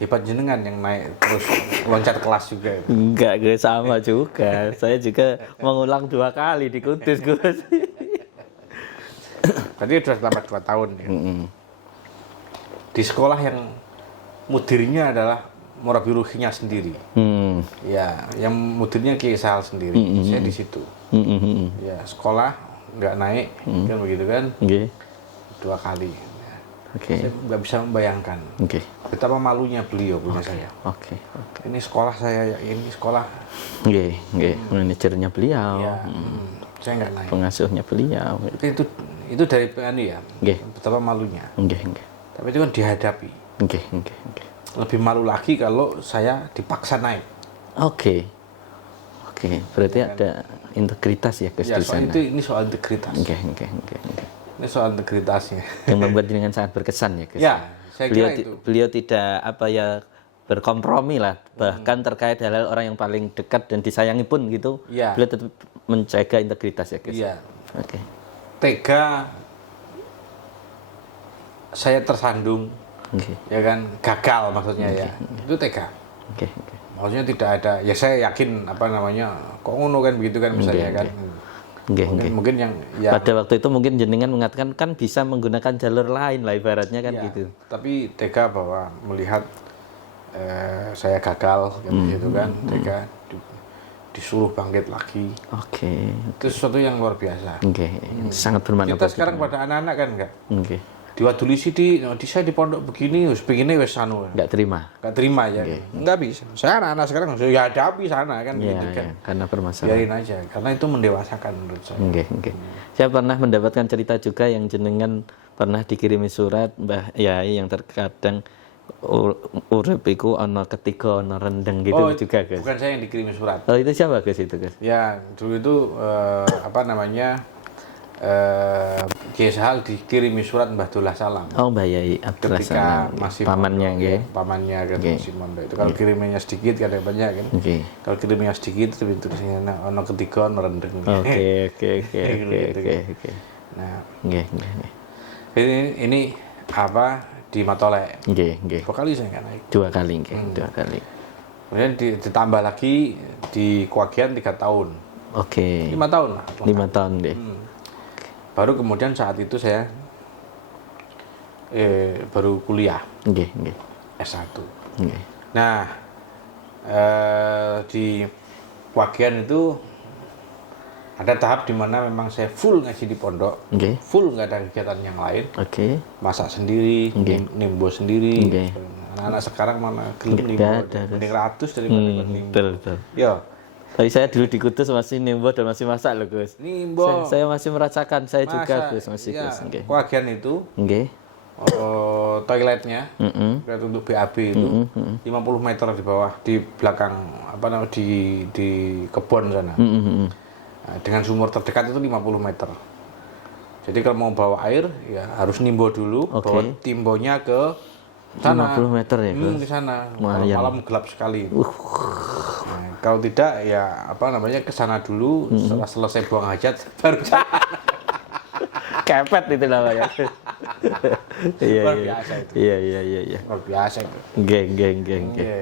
Hebat jenengan yang naik terus loncat kelas juga. Enggak, Gus, sama juga. Saya juga mengulang 2 kali di Kudus, Gus. Tadi sudah terlambat 2 tahun ya. Di sekolah yang mudirnya adalah murabbi ruhinya sendiri. Ya, yang mudirnya Kiai Sahal sendiri. Saya di situ. Ya, sekolah nggak naik, kan begitu kan? 2 kali. Saya nggak bisa membayangkan betapa malunya beliau punya saya. Ini sekolah saya, ini sekolah. Manajernya beliau. Ya, saya nggak naik. Pengasuhnya beliau. Itu dari ya. Betapa malunya. Tapi itu kan dihadapi. Lebih malu lagi kalau saya dipaksa naik. Berarti ada integritas ya Gus di sana. Ini soal integritas. Ini soal integritasnya. Yang membuat dengan sangat berkesan ya Gus. Ya, saya kira itu. Beliau tidak berkompromi lah, bahkan terkait hal-hal orang yang paling dekat dan disayangi pun gitu. Beliau tetap menjaga integritas ya Gus. Tega saya tersandung, ya kan, gagal maksudnya ya, itu tega. Maksudnya tidak ada, ya saya yakin kok ngono kan begitu kan misalnya kan. Mungkin yang pada waktu itu mungkin jenengan mengatakan kan bisa menggunakan jalur lain lah ibaratnya kan gitu. Tapi tega bahwa melihat saya gagal gitu kan, tega disuruh bangkit lagi. Itu sesuatu yang luar biasa. Sangat bermanfaat. Kita sekarang pada anak-anak kan enggak. Diwadulisi saya di pondok begini, begini wes nggak terima ya. Nggak bisa. Saya anak-anak sekarang ya hadapi sana kan gitu kan. Karena permasalahan. Biarin aja, karena itu mendewasakan menurut saya. Saya pernah mendapatkan cerita juga yang jenengan pernah dikirimi surat Mbah Yai yang terkadang urip iku ana ketiga ana rendeng gitu juga Gus. Bukan saya yang dikirimi surat. Itu siapa Gus itu Gus? Ya, dulu itu Kiai Sahal dikirimi surat Mbah Dullah Salam. Mbah Yai Abdullah Salam. Masih pamannya nggih. Pamannya kan masih mondok. Itu kalau kirimnya sedikit kadang banyak kan. Kalau kirimnya sedikit itu tulisnya ana ketiga ana rendeng. Oke. Nah, ini di Matolek. 2 kali saya nggak naik. 2 kali. Kemudian ditambah lagi di Kewagean 3 tahun. 5 tahun lah. 5 tahun deh. Baru kemudian saat itu saya baru kuliah. S1. Nah, di Kewagean itu ada tahap di mana memang saya full ngaji di pondok, Oke. full nggak ada kegiatan yang lain, Oke. masak sendiri, nimbo sendiri. Oke. Anak-anak sekarang mana gelem Nggak nimbo, ada. mending ratus daripada nimbo. Betul, betul. Yo, Tapi saya dulu di Kudus masih nimbo dan masih masak loh Gus. nimbo, Saya masih merasakan, saya juga Gus masih ya, Gus. Oke. Wagian itu Oke. toiletnya, toilet untuk BAB itu 50 meter di bawah, di belakang apa namanya di kebun sana. Nah, dengan sumur terdekat itu 50 meter. Jadi kalau mau bawa air ya harus nimbo dulu, bawa timbonya ke sana. 50 meter ya Gus. Di sana. Malam gelap sekali. Nah, kalau tidak ya apa namanya ke sana dulu, setelah selesai buang hajat baru jalan. Kepet itu namanya. Iya, Luar iya. biasa itu. Iya. Luar biasa itu. Geng. Iya,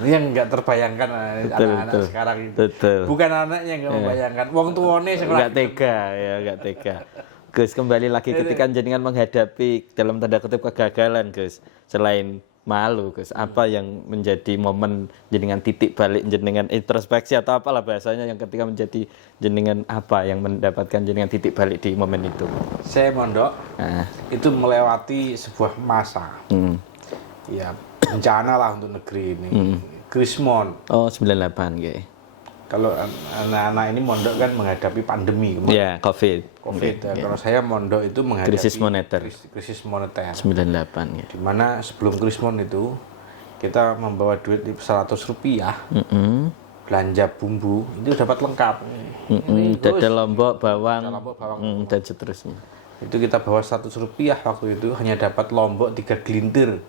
ini yang nggak terbayangkan anak-anak betul. sekarang itu. Betul. Bukan anaknya yang nggak membayangkan, wong tuane Enggak tega ya, enggak tega. Gus, kembali lagi ketika jenengan menghadapi dalam tanda kutip kegagalan, Gus. Selain malu, Gus, apa yang menjadi momen jenengan titik balik jenengan introspeksi atau apalah bahasanya yang ketika menjadi jenengan apa yang mendapatkan jenengan titik balik di momen itu? Saya mondok itu melewati sebuah masa, ya bencana lah untuk negeri ini, Krismon. Oh, 98 nggih. Kalau anak-anak ini mondok kan menghadapi pandemi kemarin. Ya, COVID. Ya. Kalau saya mondok itu menghadapi Krisis moneter. Krisis moneter. 98 ya. Di mana sebelum Krismon itu kita membawa duit Rp100, belanja bumbu itu dapat lengkap. Dada lombok, bawang, dan bawang. seterusnya. Itu kita bawa Rp100 waktu itu hanya dapat lombok 3 gelintir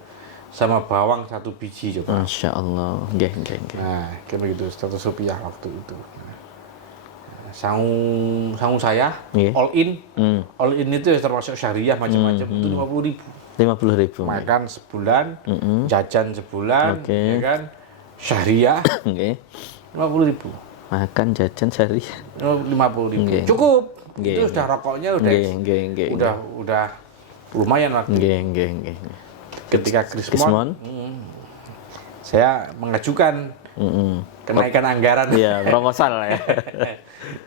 sama bawang 1 biji coba. Masya Allah. Nggih. Nah, kayak begitu Rp100 waktu itu. Sangu saya all in itu ya termasuk syariah macam-macam itu 50.000. Makan sebulan, jajan sebulan, ya kan, syariah, Nggih. 50.000. Makan jajan sehari. 50.000. Cukup. Itu sudah rokoknya udah lumayan waktu. Nggih. Ketika Krismon, saya mengajukan kenaikan anggaran. Iya, proposal ya.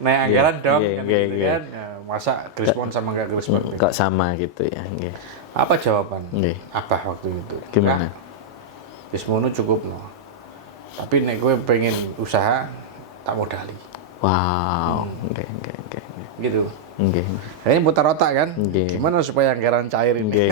Naik anggaran dong, Nggih, kan, nggih, gitu kan. Nah, masa Krismon sama nggak Krismon? Kok sama gitu ya, nggih. Apa jawaban? Nggih. Apa waktu itu? Gimana? Krismono cukup no. Tapi nek gue pengen usaha tak modali. Wow, nggih. Gitu. Nggih. Kayaknya putar otak kan? Nggih. Gimana supaya anggaran cair ini? Nggih.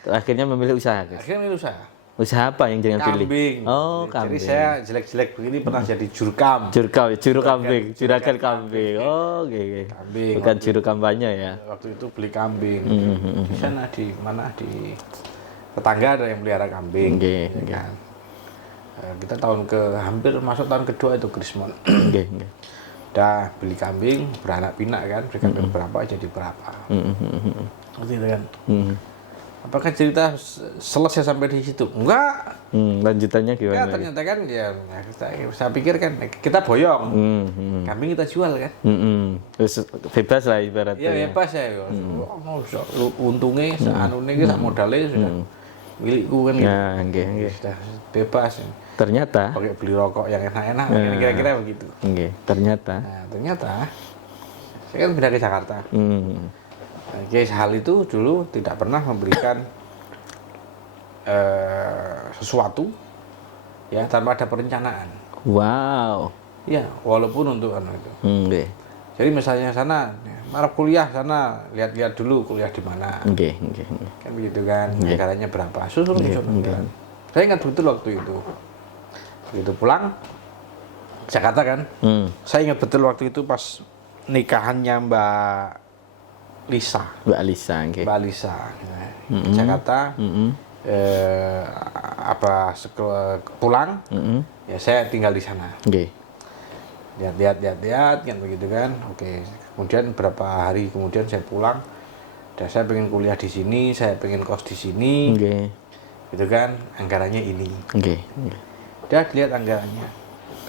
Akhirnya memilih usaha, Gus. Akhirnya milih usaha. Usaha apa yang jangan pilih? Kambing. Oh, Jadi kambing. saya jelek-jelek begini pernah jadi jurkam. Juru kambing, juragan kambing. Oh, nggih. Kambing. Bukan juru kampanye ya. Waktu itu beli kambing. Di sana di mana di tetangga ada yang pelihara kambing. Nggih, Ya kan? Kita hampir masuk tahun kedua itu Krismon. Nggih. Udah beli kambing, beranak pinak kan, beli kambing berapa jadi berapa. Seperti itu kan. Apakah cerita selesai sampai di situ? Enggak. Lanjutannya Ya, gimana? ternyata kan saya pikir kan kita boyong. Kambing kita jual kan. Terus bebas lah ibaratnya. Iya bebas ya. Untungnya saanune iki sak modalnya sudah milikku kan gitu. Nah, nggih. Sudah bebas. Ternyata, Pakai beli rokok yang enak-enak kira-kira begitu. nggih. Ternyata. Nah, ternyata saya kan pindah ke Jakarta. Hal itu dulu tidak pernah memberikan sesuatu ya tanpa ada perencanaan. Wow. Ya, walaupun untuk itu. Nggih. Jadi misalnya sana, marah kuliah sana, lihat-lihat dulu kuliah di mana. Nggih. Kan begitu kan, anggarannya berapa? Susun. Kan. Saya ingat betul waktu itu. Begitu pulang Jakarta kan. Saya ingat betul waktu itu pas nikahannya Mbak Lisa. Mbak Lisa, nggih. Mbak Lisa. Di Jakarta. Pulang. Ya saya tinggal di sana. Nggih. Lihat kan begitu kan. Oke. Kemudian beberapa hari kemudian saya pulang. Dan saya pengen kuliah di sini, saya pengen kos di sini. Nggih. Gitu kan. Anggarannya ini. Nggih. Dia lihat anggarannya.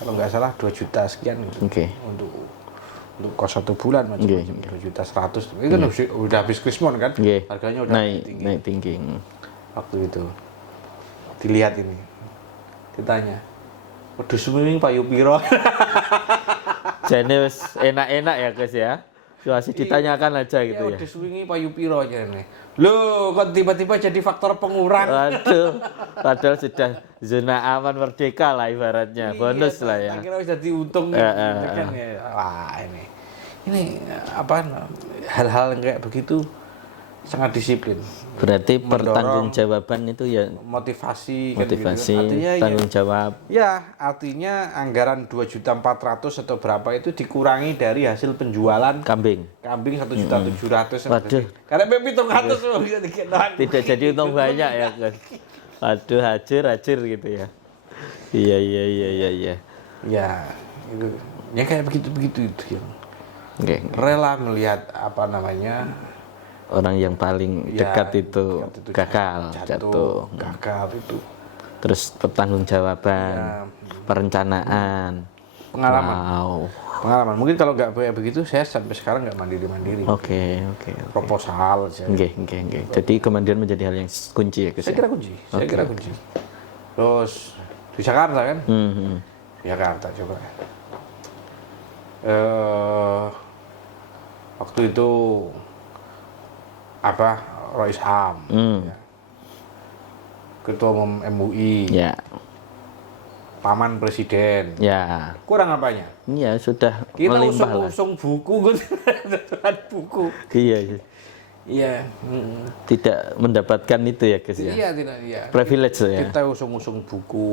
Kalau nggak salah 2 juta sekian gitu. Untuk kos 1 bulan macam-macam. 2.100.000. Itu kan udah habis Krismon kan. Harganya udah naik tinggi. Waktu itu. Dilihat ini. Ditanya. Wedhus suming payu piro? Jane wis enak-enak ya Gus ya. Masih ditanyakan aja gitu ya. Udah swingi payu piro jane. Loh, kok tiba-tiba jadi faktor pengurang? Waduh, padahal sudah zona aman merdeka lah ibaratnya, bonus lah ya. Akhirnya bisa diuntung kan ya. Wah, ini apa hal-hal yang kayak begitu sangat disiplin. Berarti pertanggungjawaban itu ya motivasi motivasi, kan, gitu. tanggung jawab. Ya, artinya anggaran 2.400.000 atau berapa itu dikurangi dari hasil penjualan Kambing 1.700.000. Waduh. Karena PP 200 bisa dikit doang. tidak jadi untung banyak ya kan. Waduh, hajir gitu ya. Iya. Ya, itu. Ya kayak begitu itu. Oke. Rela melihat apa namanya Orang yang paling dekat itu gagal, jatuh. Gagal itu. Terus pertanggungjawaban, perencanaan, Pengalaman. Wow. Pengalaman. Mungkin kalau nggak kayak begitu, saya sampai sekarang nggak mandiri. Oke. Proposal. Oke. Jadi kemandirian menjadi hal yang kunci ya, Gus. Saya kira kunci. Terus di Jakarta kan? Jakarta coba. Waktu itu Rois Ham, ya. Ketua Umum MUI, ya. Paman Presiden, ya. Kurang apanya? Iya sudah Kita melimpah lah. usung buku, buku. Iya. Tidak mendapatkan itu ya Gus ya. Iya tidak. Iya. Privilege ya. Kita usung buku,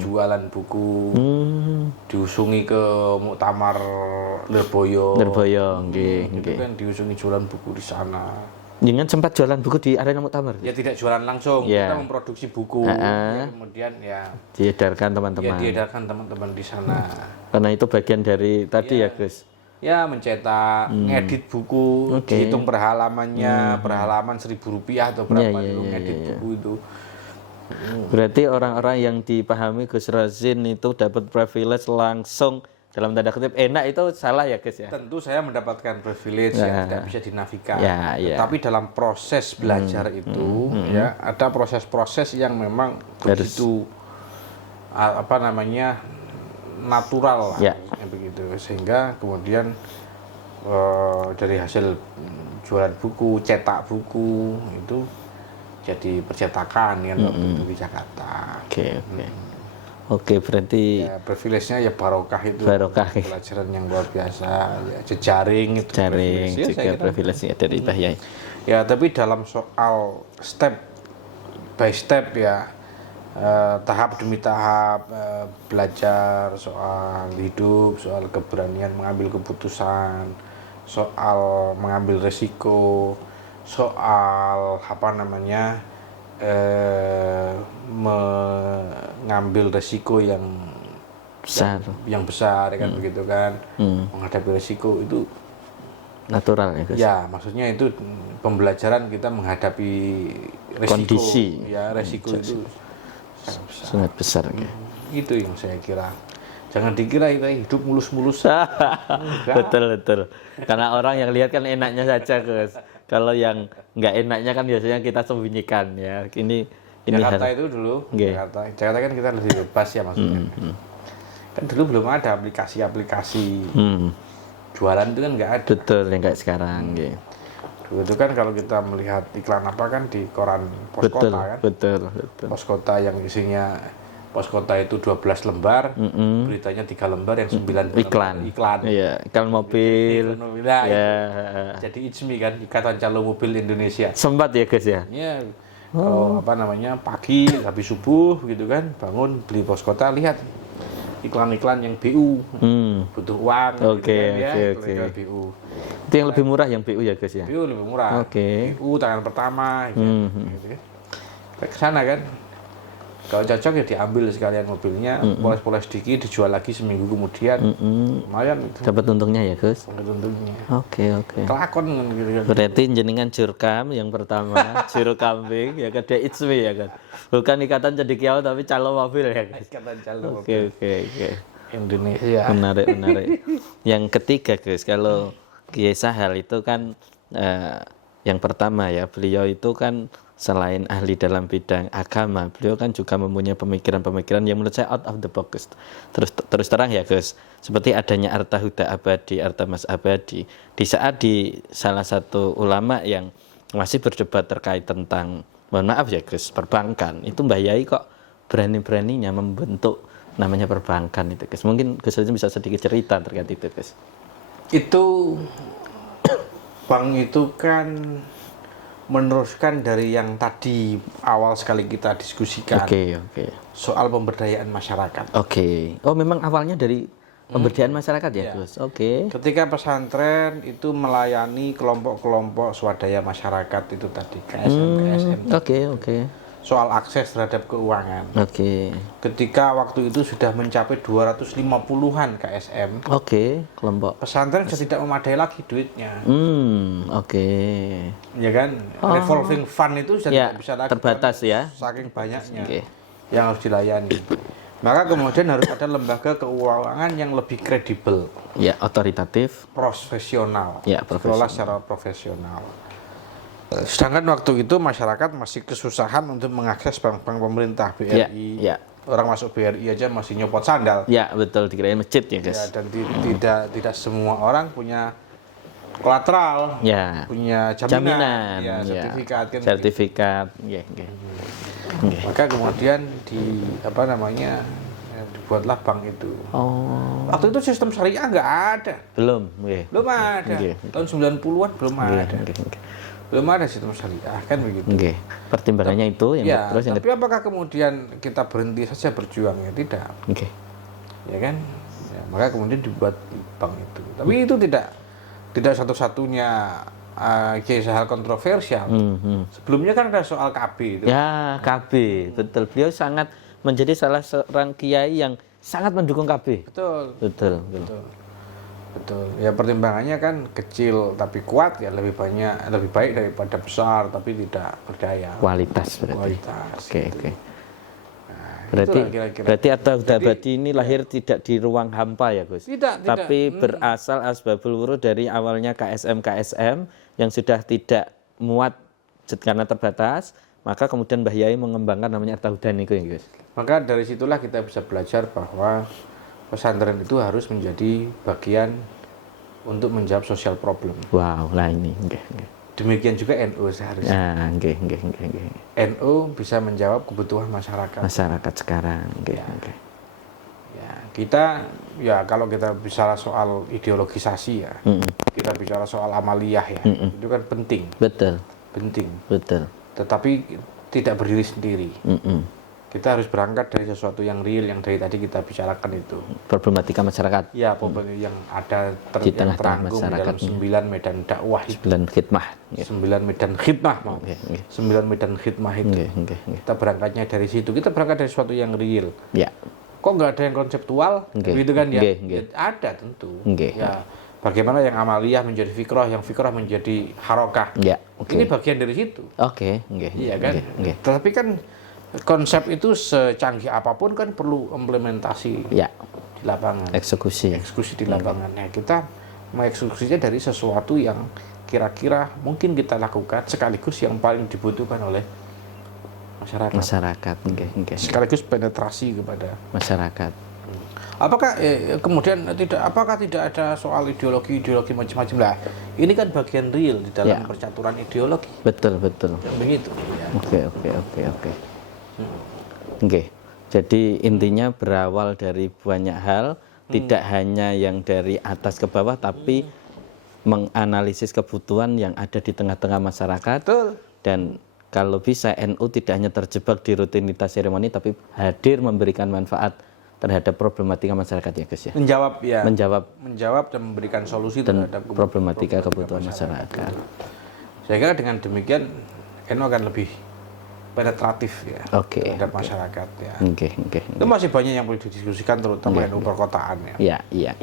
jualan buku, diusungi ke Muktamar Lirboyo, nggih. Itu kan diusungi jualan buku di sana. Jangan sempat jualan buku di arena Muktamar. Ya tidak jualan langsung, kita memproduksi buku, ya, kemudian ya diedarkan teman-teman. Ya diedarkan teman-teman di sana. Karena itu bagian dari tadi ya Gus. Ya mencetak, ngedit buku, dihitung per halamannya, per halaman Rp1.000 atau berapa dulu ngedit buku itu. Berarti orang-orang yang dipahami Gus Razin itu dapat privilege langsung dalam tanda kutip enak itu salah ya Gus ya? Tentu saya mendapatkan privilege yang tidak bisa dinafikan. Tapi dalam proses belajar itu ya ada proses-proses yang memang begitu natural lah, begitu. Sehingga kemudian dari hasil jualan buku, cetak buku itu jadi percetakan kan waktu itu di Jakarta. Oke, berarti ya, privilege-nya ya barokah itu. Pelajaran yang luar biasa, ya, jejaring itu. Jaring juga privilege-nya dari Mbah Yai. Ya, tapi dalam soal step by step ya, tahap demi tahap belajar soal hidup, soal keberanian mengambil keputusan, soal mengambil resiko, soal mengambil resiko yang besar kan begitu kan, menghadapi resiko itu natural ya Gus. Ya, maksudnya itu pembelajaran kita menghadapi resiko. Kondisi. Ya, resiko itu sangat besar. Itu yang saya kira. Jangan dikira kita hidup mulus-mulus. Betul. Karena orang yang lihat kan enaknya saja Gus. Kalau yang nggak enaknya kan biasanya kita sembunyikan ya. Ini Jakarta itu dulu, Jakarta kan kita lebih bebas ya maksudnya. Kan dulu belum ada aplikasi-aplikasi jualan itu kan nggak ada. Betul, yang kayak sekarang. Dulu itu kan kalau kita melihat iklan apa kan di koran Pos Kota kan. Betul. Pos Kota yang isinya Pos Kota itu 12 lembar, beritanya 3 lembar yang 9 iklan. Iya, iklan mobil. Jadi ICMI kan, Ikatan Calo Mobil Indonesia. Sempat ya Gus ya? Iya. Kalau pagi habis subuh gitu kan, bangun beli Pos Kota, lihat iklan-iklan yang BU. Butuh uang Oke. BU. Itu yang lebih murah yang BU ya Gus ya? BU lebih murah. BU tangan pertama gitu. Ke sana kan. Kalau cocok ya diambil sekalian mobilnya, poles-poles dikit, dijual lagi seminggu kemudian, lumayan itu. Dapat untungnya ya Gus? Dapat untungnya. Oke. Kelakon kan gitu. Berarti jenengan jurkam yang pertama, juru kambing, ya kan, dia ICMI ya kan? Bukan Ikatan Cendekiawan tapi calo mobil ya kan? Ikatan Calo Mobil. Oke. Indonesia. Menarik. Yang ketiga Gus, kalau Kiai Sahal itu kan Yang pertama ya, beliau itu kan selain ahli dalam bidang agama, beliau kan juga mempunyai pemikiran-pemikiran yang menurut saya out of the box. Terus terang ya Gus, seperti adanya Arta Huda Abadi, Arta Mas Abadi, di saat di salah satu ulama yang masih berdebat terkait tentang, mohon maaf ya Gus, perbankan, itu Mbah Yai kok berani-beraninya membentuk namanya perbankan itu Gus. Mungkin Gus Razin bisa sedikit cerita terkait itu Gus. Itu bank itu kan meneruskan dari yang tadi awal sekali kita diskusikan Oke. soal pemberdayaan masyarakat. Oke. Oh, memang awalnya dari pemberdayaan masyarakat ya, Gus. Oke. Ketika pesantren itu melayani kelompok-kelompok swadaya masyarakat itu tadi KSM. Oke. Soal akses terhadap keuangan. Oke. Ketika waktu itu sudah mencapai 250-an KSM. Oke, kelompok. Pesantren sudah tidak memadai lagi duitnya. Oke. Ya kan? Revolving fund itu sudah Ya, tidak bisa lagi. terbatas ya. Saking banyaknya Oke. yang harus dilayani. Maka kemudian harus ada lembaga keuangan yang lebih kredibel, Ya, otoritatif. profesional, Ya, dikelola secara profesional. Sedangkan waktu itu masyarakat masih kesusahan untuk mengakses bank-bank pemerintah BRI. Ya. Orang masuk BRI aja masih nyopot sandal. Ya, betul, dikirain masjid ya, Gus. Ya, dan tidak semua orang punya kolateral, Ya. punya jaminan, Ya, sertifikat kan. sertifikat. Ya. Maka kemudian dibuatlah bank itu. Oh, Waktu itu sistem syariah nggak ada. belum Ada. Oke. Tahun 90-an belum ada. Oke. Belum ada sistem syariah kan begitu. Oke. Pertimbangannya itu yang Ya, terus yang tapi apakah kemudian kita berhenti saja berjuang? Ya tidak. Oke. Ya kan? Ya, maka kemudian dibuat bank itu. Tapi itu tidak satu-satunya hal kontroversial. Sebelumnya kan ada soal KB itu. Ya, KB, betul. Beliau sangat menjadi salah seorang kiai yang sangat mendukung KB. Betul. Ya pertimbangannya kan kecil tapi kuat, ya lebih baik daripada besar tapi tidak berdaya. Kualitas berarti. Kualitas. Oke. Nah, Berarti Arta Huda Abadi ini lahir tidak di ruang hampa ya, Gus? Tidak. Tapi berasal asbabul wurud dari awalnya KSM yang sudah tidak muat karena terbatas, maka kemudian Mbah Yai mengembangkan namanya Arta Huda ini, Gus. Maka dari situlah kita bisa belajar bahwa pesantren itu harus menjadi bagian untuk menjawab social problem. Wow, lah ini. Demikian juga NU seharusnya. NU bisa menjawab kebutuhan masyarakat sekarang. Ya, kita kalau kita bicara soal ideologisasi ya, kita bicara soal amaliyah ya, itu kan penting. Betul. Tetapi tidak berdiri sendiri. Kita harus berangkat dari sesuatu yang real yang dari tadi kita bicarakan itu. Problematika masyarakat. Ya, problematika yang ada Di yang tengah-tengah terangkum masyarakat. dalam 9 medan dakwah itu. 9 khidmah. 9 medan khidmah, 9 medan khidmah itu. Kita berangkatnya dari situ. Kita berangkat dari sesuatu yang real. Ya. Kok nggak ada yang konseptual? Gitu kan ya? Ada tentu. Ya, bagaimana yang amaliyah menjadi fikrah, yang fikrah menjadi harokah. Ini bagian dari situ. Iya kan? Tetapi kan konsep itu secanggih apapun kan perlu implementasi di lapangan. Eksekusi di lapangan. Nah, kita mengeksekusinya dari sesuatu yang kira-kira mungkin kita lakukan sekaligus yang paling dibutuhkan oleh masyarakat. Sekaligus penetrasi kepada masyarakat. Apakah kemudian apakah tidak ada soal ideologi macam-macam lah? Ini kan bagian real di dalam percaturan ideologi. Betul. Begitu. Oke. Jadi intinya berawal dari banyak hal, tidak hanya yang dari atas ke bawah, tapi menganalisis kebutuhan yang ada di tengah-tengah masyarakat. Betul. Dan kalau bisa NU tidak hanya terjebak di rutinitas seremoni, tapi hadir memberikan manfaat terhadap problematika masyarakat ya Gus ya. Menjawab dan memberikan solusi terhadap problematika kebutuhan masyarakat. Saya kira dengan demikian NU akan lebih penetratif ya terhadap masyarakat ya. Itu masih banyak yang perlu didiskusikan terutama NU perkotaan ya. Iya.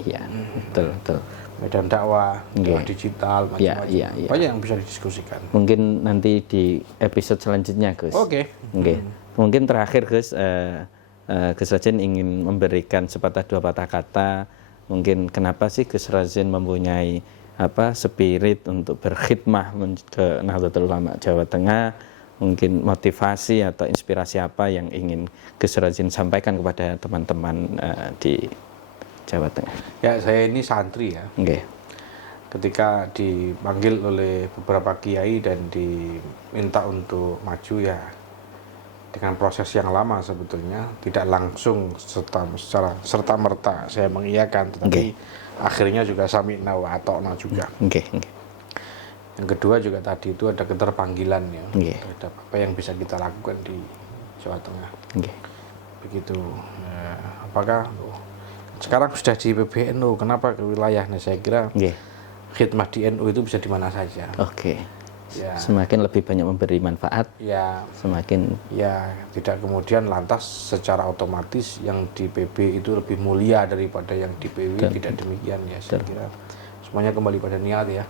Betul. Medan dakwah, digital, macam-macam. Banyak yang bisa didiskusikan. Mungkin nanti di episode selanjutnya, Gus. Mungkin terakhir, Gus, Gus Razin ingin memberikan sepatah dua patah kata. Mungkin kenapa sih Gus Razin mempunyai spirit untuk berkhidmah ke Nahdlatul Ulama Jawa Tengah, mungkin motivasi atau inspirasi apa yang ingin Gus Rozi sampaikan kepada teman-teman di Jawa Tengah? Ya, saya ini santri ya. Okay. Ketika dipanggil oleh beberapa kiai dan diminta untuk maju ya dengan proses yang lama sebetulnya, tidak langsung secara serta-merta saya mengiyakan, tetapi akhirnya juga sami'na wa ata'na juga. Yang kedua juga tadi itu ada keterpanggilan ya, terhadap apa yang bisa kita lakukan di Jawa Tengah. Begitu. Apakah sekarang sudah di PBNU, kenapa ke wilayahnya? Saya kira khidmah di NU itu bisa di mana saja. Ya. Semakin lebih banyak memberi manfaat, ya, semakin tidak kemudian lantas secara otomatis yang di PB itu lebih mulia daripada yang di PW. Tidak demikian ya, saya kira semuanya kembali pada niat ya.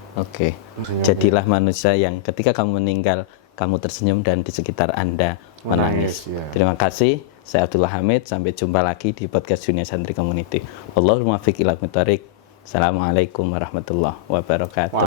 Jadilah manusia yang ketika kamu meninggal kamu tersenyum dan di sekitar Anda menangis. Terima kasih. Saya Abdullah Hamid, sampai jumpa lagi di podcast Dunia Santri Community. Wallahul muwaffiq ila aqwamit thoriq. Assalamualaikum warahmatullahi wabarakatuh.